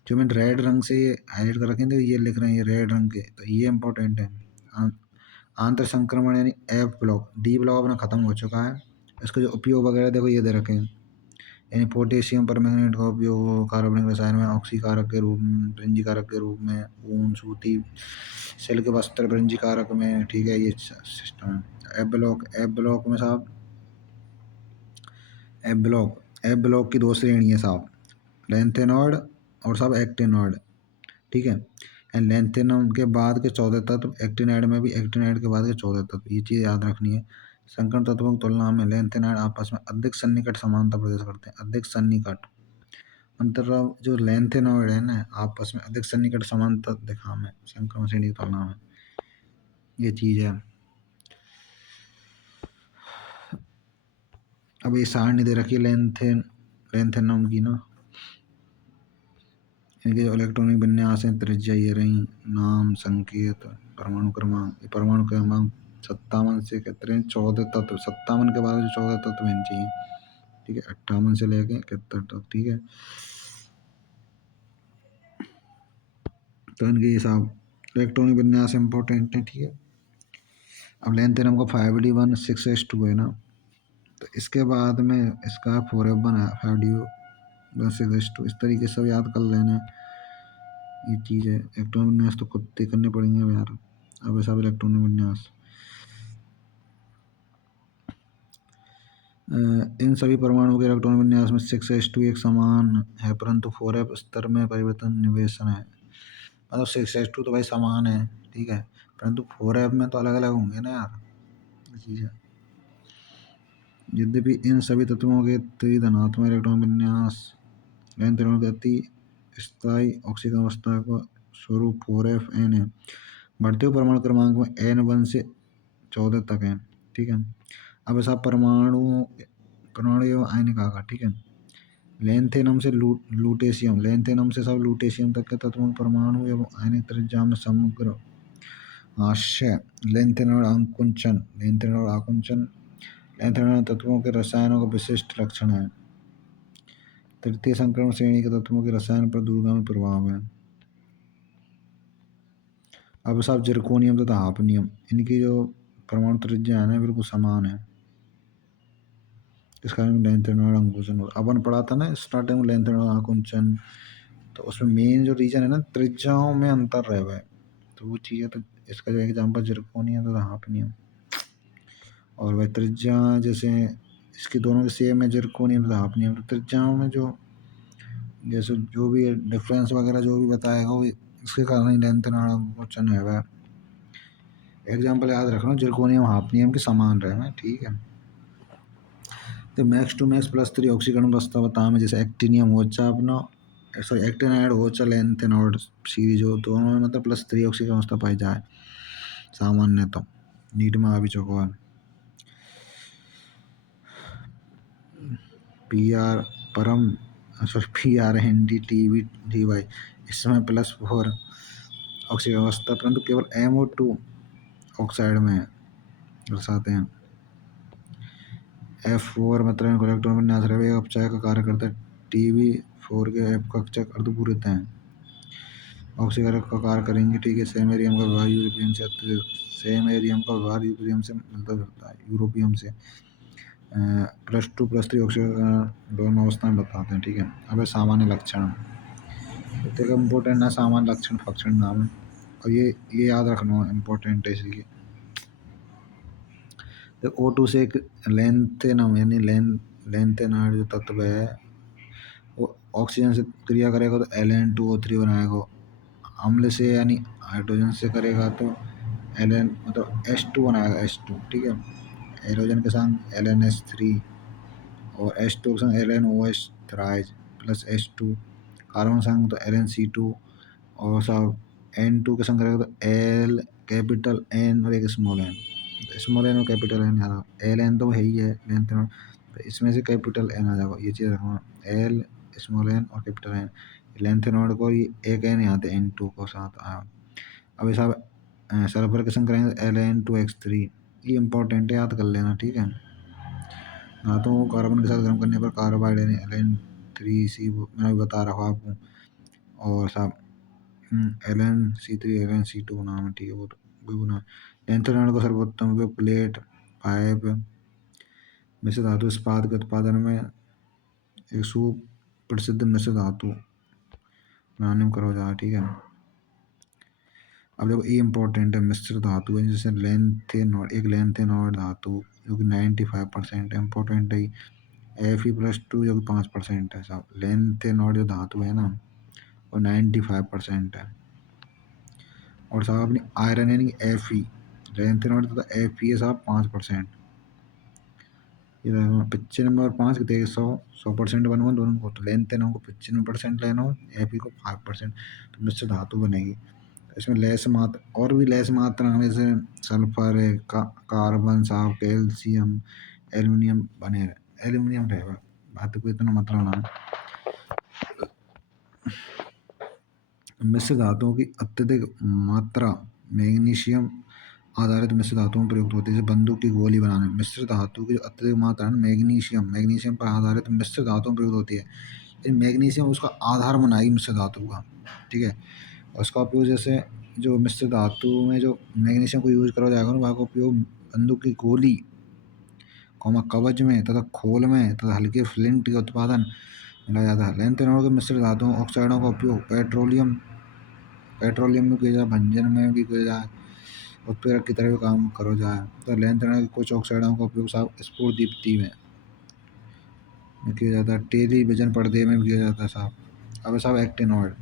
जो मैंने रेड रंग से ये हाईलाइट कर रखे थे, ये लिख रहे हैं ये रेड रंग के, तो ये इंपॉर्टेंट है। आंतर संक्रमण यानी एफ ब्लॉक, डी ब्लॉक अपना खत्म हो चुका है। इसका जो उपयोग वगैरह देखो ये दे रखे हैं, यानी पोटेशियम परमैंगनेट का उपयोग कार्बनिक रसायन में ऑक्सीकारक के रूप में, भृंजीकारक के रूप में, ऊन सूती सिल्क वस्त्र भृंजीकारक में। ठीक है, ये सिस्टम है। एफ ब्लॉक में साहब, एफ ब्लॉक की दो श्रेणी है साहब, लेंथेनॉइड और साहब एक्टिनॉइड। ठीक है, एंड लेंथेनम के बाद के 14 तत्व, एक्टिनाइड में भी एक्टिनाइड के बाद के 14 तत्व, ये चीज़ याद रखनी है। संकरण तत्वों की तुलना में लेंथेनाइड आपस में अधिक सन्निकट समानता प्रदर्शित करते हैं, अधिक सन्निकट, मतलब जो लेंथेनॉइड है ना, आपस में अधिक सन्निकट समानता दिखा में संक्रमण श्रेणी की तुलना में, ये चीज़ है। अब ये सारणी दे रखी है लेंथेनम की ना, इनके जो इलेक्ट्रॉनिक विन्यास हैं, त्रिज्या ये रही, नाम संकेत, परमाणु क्रमांक, ये परमाणु क्रमांक 57 से कहते हैं 14 तत्व, 57 के बाद जो 14 तत्व होने चाहिए। ठीक है, 58 से लेके 71 तक। ठीक है, तो इनके हिसाब इलेक्ट्रॉनिक विन्यास इंपॉर्टेंट है। ठीक है, अब लेंथेनम का 5d1 6s2 है ना, तो इसके बाद में इसका 4f1 है, 5d1 6s2, इस तरीके से सब याद कर लेना। ये चीज़ है, इलेक्ट्रॉनिक विन्यास तो खुद तय करने पड़ेंगे अब यार। अब सब इलेक्ट्रॉनिक विन्यास, इन सभी परमाणुओं के इलेक्ट्रॉनिक विन्यास में 6s2 एक समान है, परंतु 4f स्तर में परिवर्तन निवेशन है। मतलब 6s2 तो भाई समान है, ठीक है, परंतु 4f में तो अलग अलग होंगे ना यार, ये चीज़ है। यद्यपि इन सभी तत्वों के त्रिधनात्मक इलेक्ट्रॉन विन्यास लेंथेनॉइड के अति स्थायी ऑक्सीकरण अवस्था का स्वरूप 4f-n है। बढ़ते हुए परमाणु क्रमांक में n1 से 14 तक है। ठीक है, अब ऐसा परमाणु एवं आयनिक आकार। ठीक है, लेंथेनम से लूटेशियम, लेंथेनम से सब लूटेशियम तक के तत्वों परमाणु एवं आयनिक त्रिज्या में समग्र आशय लेंथेनॉइड आकुंचन, लेंथेनॉइड आकुंचन लेंथेनॉइड तत्वों के रसायनों का विशिष्ट लक्षण है। तृतीय संक्रमण श्रेणी के तत्वों के रसायन पर दूरगामी प्रभाव है। अब साहब जिरकोनियम तथा हाफनियम, इनकी जो परमाणु त्रिज्या है ना बिल्कुल समान है, इस कारण लेंथेनॉइड आकुंचन अपन पढ़ा था ना स्टार्टिंग में, लेंथेनॉइड आकुंचन, तो उसमें मेन जो रीजन है ना, त्रिज्याओं में अंतर रह गए, तो वो चीज़ है। तो इसका जो एग्जाम्पल जिरकोनियम तथा हाफनियम, और वह त्रिज्या जैसे इसकी दोनों के सेम है, जिरकोनियम तथा हाफनियम, तो त्रिज्याओं में जो जैसे जो भी डिफरेंस वगैरह जो भी बताएगा वो इसके कारण ही लेंथेनॉइड आकुंचन है वह। एग्जाम्पल याद रखना, जिरकोनियम हाफनियम के समान रहे। ठीक है, तो मैक्स टू मैक्स +3 ऑक्सीकरण अवस्था बता में, जैसे एक्टिनियम हो चा अपना, सॉरी एक्टिनाइड हो चा लेंथेनॉइड सीरीज हो, दोनों में मतलब +3 ऑक्सीकरण अवस्था पाई जाए सामान्य, तो नीट में आ भी चुका है। PR परम, सॉरी PRNDTV इसमें +4 ऑक्सीकरण अवस्था, परंतु केवल MO2 ऑक्साइड में दर्शाते हैं। F4 मतलब इलेक्ट्रॉन विन्यास रहे अपचायक का कार्य करता है। TV4 के F कक्षक अर्धपूरित हैं, ऑक्सीकरण का कार्य करेंगे। ठीक है, सेमेरियम का व्यवहार यूरोपियम से सेमेरियम का व्यवहार यूरोपियम से मिलता जुलता है, यूरोपियम से। +2 +3 ऑक्सीकरण दोनों अवस्था में बताते हैं। ठीक है, अब सामान्य लक्षण, तो इम्पोर्टेंट है सामान्य लक्षण फक्षण नाम है, और ये याद रखना इम्पोर्टेंट है इसलिए। तो O2 से एक लेंथेनम यानी लेंथेनॉइड जो तत्व है वो ऑक्सीजन से क्रिया करेगा तो Ln2O3 बनाएगा, अम्ल से यानी हाइड्रोजन से करेगा तो Ln मतलब H2 बनाएगा, H2। ठीक है, हाइड्रोजन के साथ LnH3, और H2 के संग LnOH thrice plus H2, carbon संग तो LnC2, और साहब N2 के संग रहेगा तो L कैपिटल N और एक स्मॉल n, स्मॉल n और कैपिटल N याद रखो। Ln तो है ही है लेंथेनॉइड, तो इसमें से कैपिटल N आ जाएगा, ये चीज़ रखना, L स्मॉल n और कैपिटल N लेंथेनॉइड को, ये एक n यहाँ पे N2 को साथ आया। अभी साहब सल्फर के संग करेंगे Ln2x3, ये इंपॉर्टेंट है, याद कर लेना, ठीक है। हाँ तो कार्बन के साथ गर्म करने पर कार्बाइड यानी Ln3C, मैं भी बता रहा हूँ आपको, और साहब Ln C3 Ln C2 नाम है, ठीक है, वो तो कोई गुना। लेंथेनॉइड को सर्वोत्तम उपयोग प्लेट पाइप मिश्र धातु इस्पात के उत्पादन में एक सुप्रसिद्ध मिश्र धातु बनाने में करो जा, ठीक है। अब देखो ये इंपॉर्टेंट है, मिश्र धातु है, जैसे लेंथेनॉइड, एक लेंथेनॉइड धातु जो कि 95% है, इंपॉर्टेंट है। Fe+2 जो कि 5% है साहब, लेंथेनॉइड जो धातु है ना वो 95% है। और साहब अपनी आयरन यानी Fe, लेंथेनॉइड तो Fe है साहब 5%, ये 95 और 5 कितने 100% बनवा दोनों को, तो लेंथेनॉइड को 95% लेना हो, Fe को 5%, तो मिश्र धातु बनेगी। इसमें लेस मात्रा और भी लेस मात्रा में जैसे सल्फर है, कार्बन साहब, कैल्शियम, एल्यूमिनियम बने, एल्यूमिनियम रहेगा, बात को इतना मतलब ना। मिश्र धातुओं की अत्यधिक मात्रा मैग्नीशियम आधारित मिश्र धातुओं में प्रयुक्त होती है, जैसे बंदूक की गोली बनाने में मिश्र धातु की जो अत्यधिक मात्रा है मैग्नीशियम पर आधारित मिश्र धातुओं में प्रयुक्त होती है। इन मैग्नीशियम उसका आधार बनाएगी मिश्र धातु का, ठीक है। और उसका उपयोग जैसे जो मिश्र धातु में जो मैग्नीशियम को यूज करा जाएगा ना, वहाँ का उपयोग बंदूक की गोली कवच में तथा खोल में तथा हल्के फ्लिंट के उत्पादन में जाता है। लेंथेनॉइड के मिश्र धातुओं ऑक्साइडों का उपयोग पेट्रोलियम में किया जाए, भंजन में भी किया जाए, उत्प्रेरक की तरह भी काम करो जाए। तो लेंथेनॉइड के कुछ ऑक्साइडों का उपयोग साहब स्फुट दीप्ति में किया जाता है, टेलीविजन पर्दे में भी किया जाता है साहब। अब साहब एक्टिनॉइड,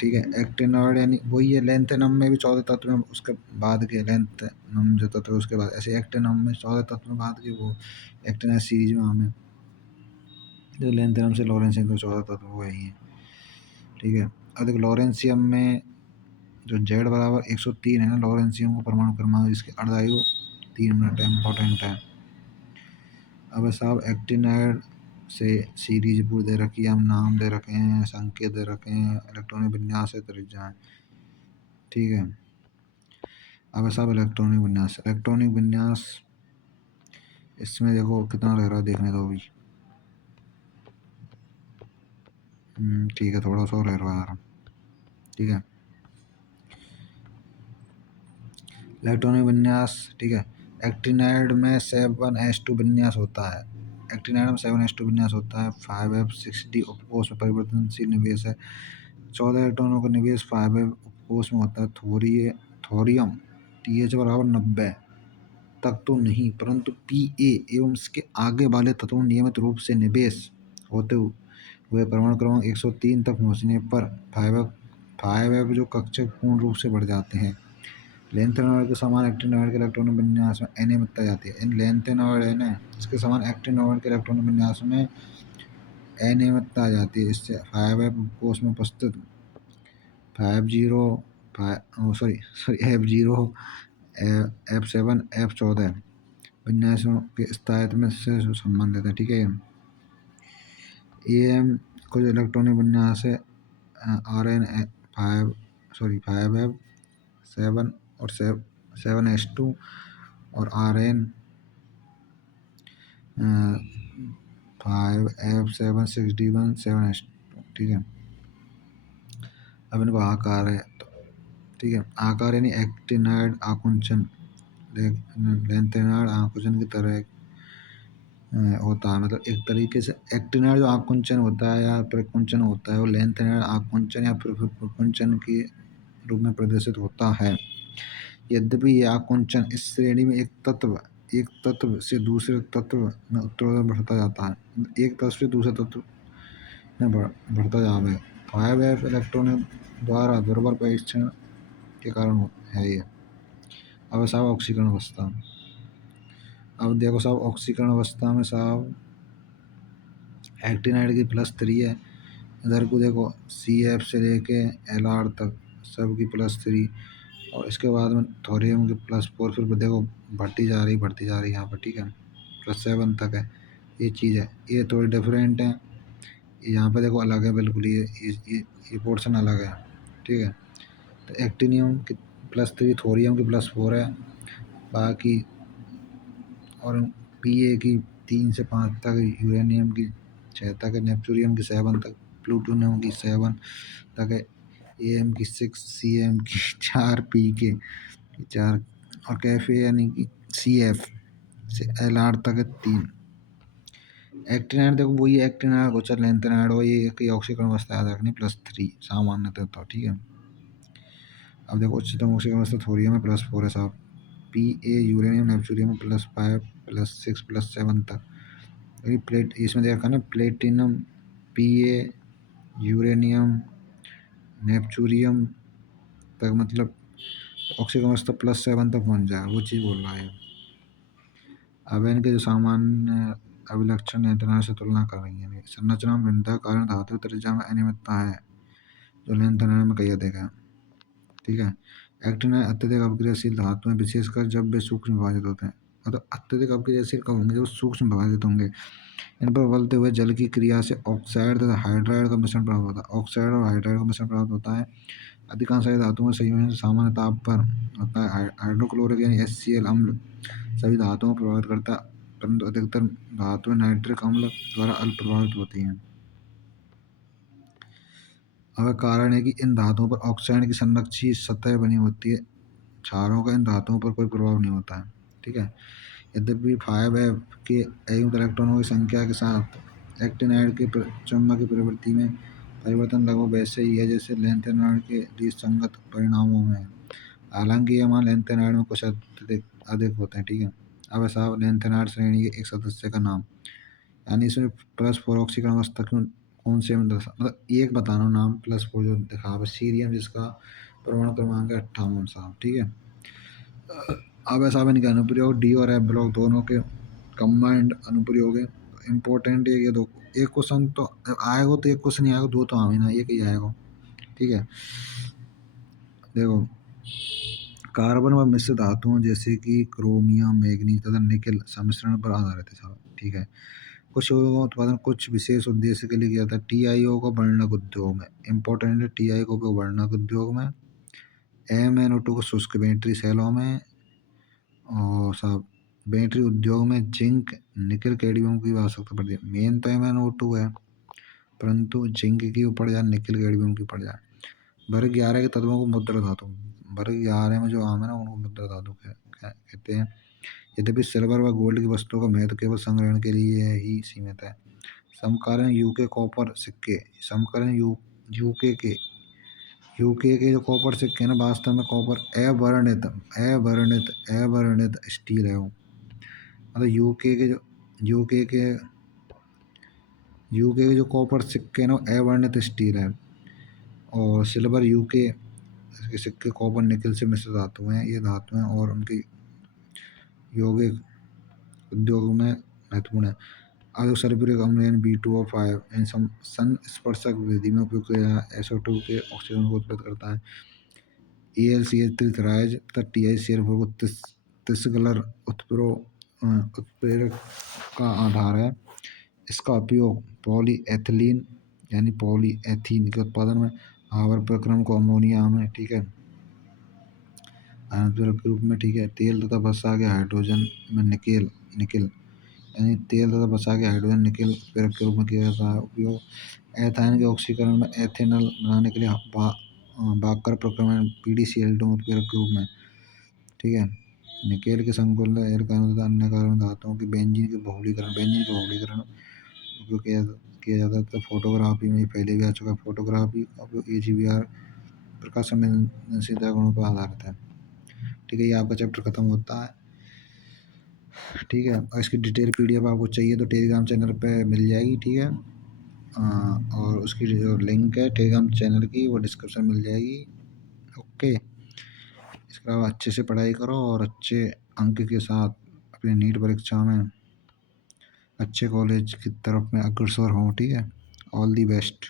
ठीक है, एक्टिनॉइड यानी वही है, लेंथेनम में भी 14 तत्व में उसके बाद के लेंथेनम जो तत्व है उसके बाद, ऐसे एक्टिनम में 14 तत्व में बाद के वो एक्टिनस सीरीज में हमें जो लेंथेनम से लॉरेंसियम के 14 तत्व वो यही है, ठीक है। अब देखो लॉरेंसियम में जो Z बराबर 103 है ना, लॉरेंसियम को परमाणु क्रमांक जिसकी अर्धायु 3 मिनट है, इंपॉर्टेंट है। अब साहब एक्टिनाइड से सीरीज पूरी दे रखी है, हम नाम दे रखे हैं, संकेत दे रखे हैं, इलेक्ट्रॉनिक विन्यास से त्रिज्या, ठीक है। अब साहब इलेक्ट्रॉनिक विन्यास इसमें देखो कितना रह रहा है, देखने दो अभी, ठीक है, थोड़ा सा रह रहा है यार, ठीक है। इलेक्ट्रॉनिक विन्यास, ठीक है, एक्टिनाइड में 7s2 विन्यास होता है, एक्टिनाइड में 7s2 विन्यास होता है, 5f6d उपकोष में परिवर्तनशील निवेश है, 14 इलेक्ट्रॉनों का निवेश 5f उपकोष में होता है। थोरियम TH बराबर 90 तक तो नहीं, परंतु Pa एवं इसके आगे वाले तत्वों नियमित रूप से निवेश होते हुए परमाणु क्रमांक 103 तक पहुँचने पर 5f जो कक्षक पूर्ण रूप से बढ़ जाते हैं। लेंथेनॉइड के समान एक्टिनॉइड के इलेक्ट्रॉन विन्यास में अनियमितता जाती है। इन लेंथेनॉइड है ना, इसके समान एक्टिनॉइड के इलेक्ट्रॉन विन्यास में अनियमितता आ जाती है। इससे 5f कोष में उपस्थित F0 F7 F14 विन्यासों के स्थायित्व में से संबंधित है, ठीक है। AM को जो इलेक्ट्रॉनिक विन्यास है RN 5F7 और 7s2 और RN 5F7 6d1 7s2, ठीक है। अब इनको आकार है तो, ठीक है, आकार यानी एक्टिनाइड आकुंचन, लेंथेनॉइड आकुंचन की तरह होता है, मतलब एक तरीके से एक्टिनाइड जो आकुंचन होता है या प्रकुंचन होता है, वो लेंथेनॉइड आकुंचन या प्रकुंचन के रूप में प्रदर्शित होता है। यद्यपि ये आकुंचन इस श्रेणी में एक तत्व से दूसरे तत्व में उत्तरोत्तर बढ़ता जाता है, एक तत्व से दूसरे तत्व में बढ़ता जावे। 5f इलेक्ट्रॉन द्वारा दुर्बल परीक्षण के कारण है ये। अब साहब ऑक्सीकरण अवस्था, अब देखो साहब ऑक्सीकरण अवस्था में साहब एक्टिनाइड की +3 है। इधर को देखो CF से लेके LR तक सबकी +3 और इसके बाद में थोरियम की +4 फिर देखो बढ़ती जा रही यहाँ पर, ठीक है, +7 तक है। ये चीज़ है, ये थोड़ी डिफरेंट है। यहाँ पे देखो अलग है बिल्कुल, ये पोर्शन अलग है, ठीक है। तो एक्टिनियम की +3, थोरियम की +4 है बाकी, और PA की 3 से 5 तक, यूरेनियम की 6 तक है, नेपच्यूरियम की 7 तक, प्लूटोनियम की 7 तक है, AM की 6, CM की 4, PK 4 और कैफे यानी कि CF से LR तक है 3। एक्टिनाइड देखो वही एक्टिनाइड गोचर लेंथेनाइड वही एक ही ऑक्सीकरण अवस्था याद रखनी +3 सामान्य तत्व, ठीक है। अब देखो उच्चतम ऑक्सीकरण अवस्था थोरियम में +4 है साहब, PA यूरेनियम नेपच्यूरियम में +5 +6 +7 तक। ये प्लेट इसमें देखा ना, प्लेटिनम PA यूरेनियम नेपच्यूरियम तक मतलब ऑक्सीकरण अवस्था +7 तक पहुँच जाएगा, वो चीज़ बोल रहा है। अब इनके जो सामान्य अभिलक्षण लेंथेनाइड से तुलना कर रही है, संरचना में भिन्नता के कारण धातु त्रिज्या में अनियमितता है जो लेंथेनाइड में कही अधिक है, ठीक है। एक्टिनाइड अत्यधिक अपक्रियाशील धातु हैं विशेषकर जब वे सूक्ष्म विभाजित होते हैं। मतलब अत्यधिक अपक्रियाशील कब होंगे, जब सूक्ष्म विभाजित होंगे। इन पर उबलते हुए जल की क्रिया से ऑक्साइड तथा हाइड्राइड का मिश्रण प्राप्त होता है। ऑक्साइड और हाइड्राइड का मिश्रण प्राप्त होता है। अधिकांश धातुओं में संयोजन सामान्य ताप पर होता है। हाइड्रोक्लोरिक यानी HCl अम्ल सभी धातुओं को प्रभावित करता है, परंतु अधिकतर धातुएं नाइट्रिक अम्ल द्वारा अल्प प्रभावित होती हैं। अब कारण है कि इन धातुओं पर ऑक्साइड की संरक्षी सतह बनी होती है, क्षारों का इन धातुओं पर कोई प्रभाव नहीं होता है, ठीक है। यद्यपि 5F के अयुग्म इलेक्ट्रॉनों की संख्या के साथ एक्टिनाइड के चुंबकीय प्रवृत्ति में परिवर्तन लगभग वैसे ही है जैसे लेंथेनाइड के लिए संगत परिणामों में। हालांकि ये मान लेंथेनाइड में कुछ अधिक अधिक होते हैं, ठीक है। अब साहब लेंथेनाइड श्रेणी के एक सदस्य का नाम, यानी इसमें +4 ऑक्सीकरण अवस्था कौन से में मतलब एक बता रहा हूँ नाम, +4 जो दिखा है सीरियम जिसका परमाणु क्रमांक है 58 साहब, ठीक है। अब साहब इनके अनुप्रयोग D और F ब्लॉक दोनों के कंबाइंड अनुप्रयोग है। इम्पोर्टेंट है ये दो, एक क्वेश्चन तो आएगा तो एक क्वेश्चन नहीं आएगा, दो तो आवे ना, एक ही आएगा, ठीक है। देखो कार्बन व मिश्र धातुओं जैसे कि क्रोमियम मैग्नीज तथा निकेल सम्मिश्रण पर आधारित है साहब, ठीक है। कुछ यौगों का उत्पादन कुछ विशेष उद्देश्य के लिए किया जाता है। TiO का वर्णक उद्योग में इम्पोर्टेंट है, TiO का उपयोग वर्णक उद्योग में, MnO2 को शुष्क बैटरी सेलों में, और साहब बैटरी उद्योग में जिंक निकल कैडमियम की आवश्यकता पड़ती है। मेन तो MnO2 है, परंतु जिंक की पड़ जाए, निकल कैडमियम की पड़ जाए। वर्ग 11 के तत्वों को मुद्रा धातु, वर्ग 11 में जो आम है ना उनको मुद्रा धातु कहते हैं। यद्यपि सिल्वर व गोल्ड की वस्तुओं का महत्व केवल संग्रहण के लिए ही सीमित है। समकालीन यूके कॉपर सिक्के, समकालीन यूके के जो कॉपर सिक्के हैं ना वास्तव में कॉपर अवर्णित स्टील है वो। मतलब यूके के जो कॉपर सिक्के हैं ना अवर्णित स्टील है, और सिल्वर यूके के सिक्के कॉपर निकल से मिश्र धातु हैं, ये धातु हैं और उनकी यौगिक उद्योग में महत्वपूर्ण है। आगे सल्फ्यूरिक अम्ल यानी B2O5 इन संस्पर्शक विधि में उपयोग किया SO2 के ऑक्सीजन को उत्पन्न करता है। AlCH3 थ्राइज तथा TiCl4 को तिसगलर उत्प्रेरक का आधार है। इसका उपयोग पॉलीएथिलीन यानी पॉलीएथीन के उत्पादन में, आवर्त प्रक्रम को अमोनिया में, ठीक है, आयनोत्प्रेरक के रूप में, ठीक है। तेल तथा वसा के हाइड्रोजन में निकेल यानी तेल तथा वसा के हाइड्रोजन निकेल उत्प्रेरक के रूप में किया जाता है उपयोग। एथाइन के ऑक्सीकरण में एथेनॉल बनाने के लिए बाकर प्रक्रमण PDCl2 उत्प्रेरक के रूप में, ठीक है। निकेल के संकुल एल्काइल तथा अन्य कार्बन धातुओं की बेंजीन के बहुलकीकरण उपयोग किया जाता है। तो फोटोग्राफी में पहले भी आ चुका है। फोटोग्राफी उपयोग AGVR प्रकाश संवेदनशीलता गुणों पर आधारित है, ठीक है। ये आपका चैप्टर खत्म होता है, ठीक है। और इसकी डिटेल PDF आपको चाहिए तो टेलीग्राम चैनल पे मिल जाएगी, ठीक है। और उसकी जो लिंक है टेलीग्राम चैनल की वो डिस्क्रिप्शन मिल जाएगी, ओके। इसके अलावा अच्छे से पढ़ाई करो और अच्छे अंक के साथ अपनी नीट परीक्षा में अच्छे कॉलेज की तरफ में अग्रसर हों, ठीक है। All the best.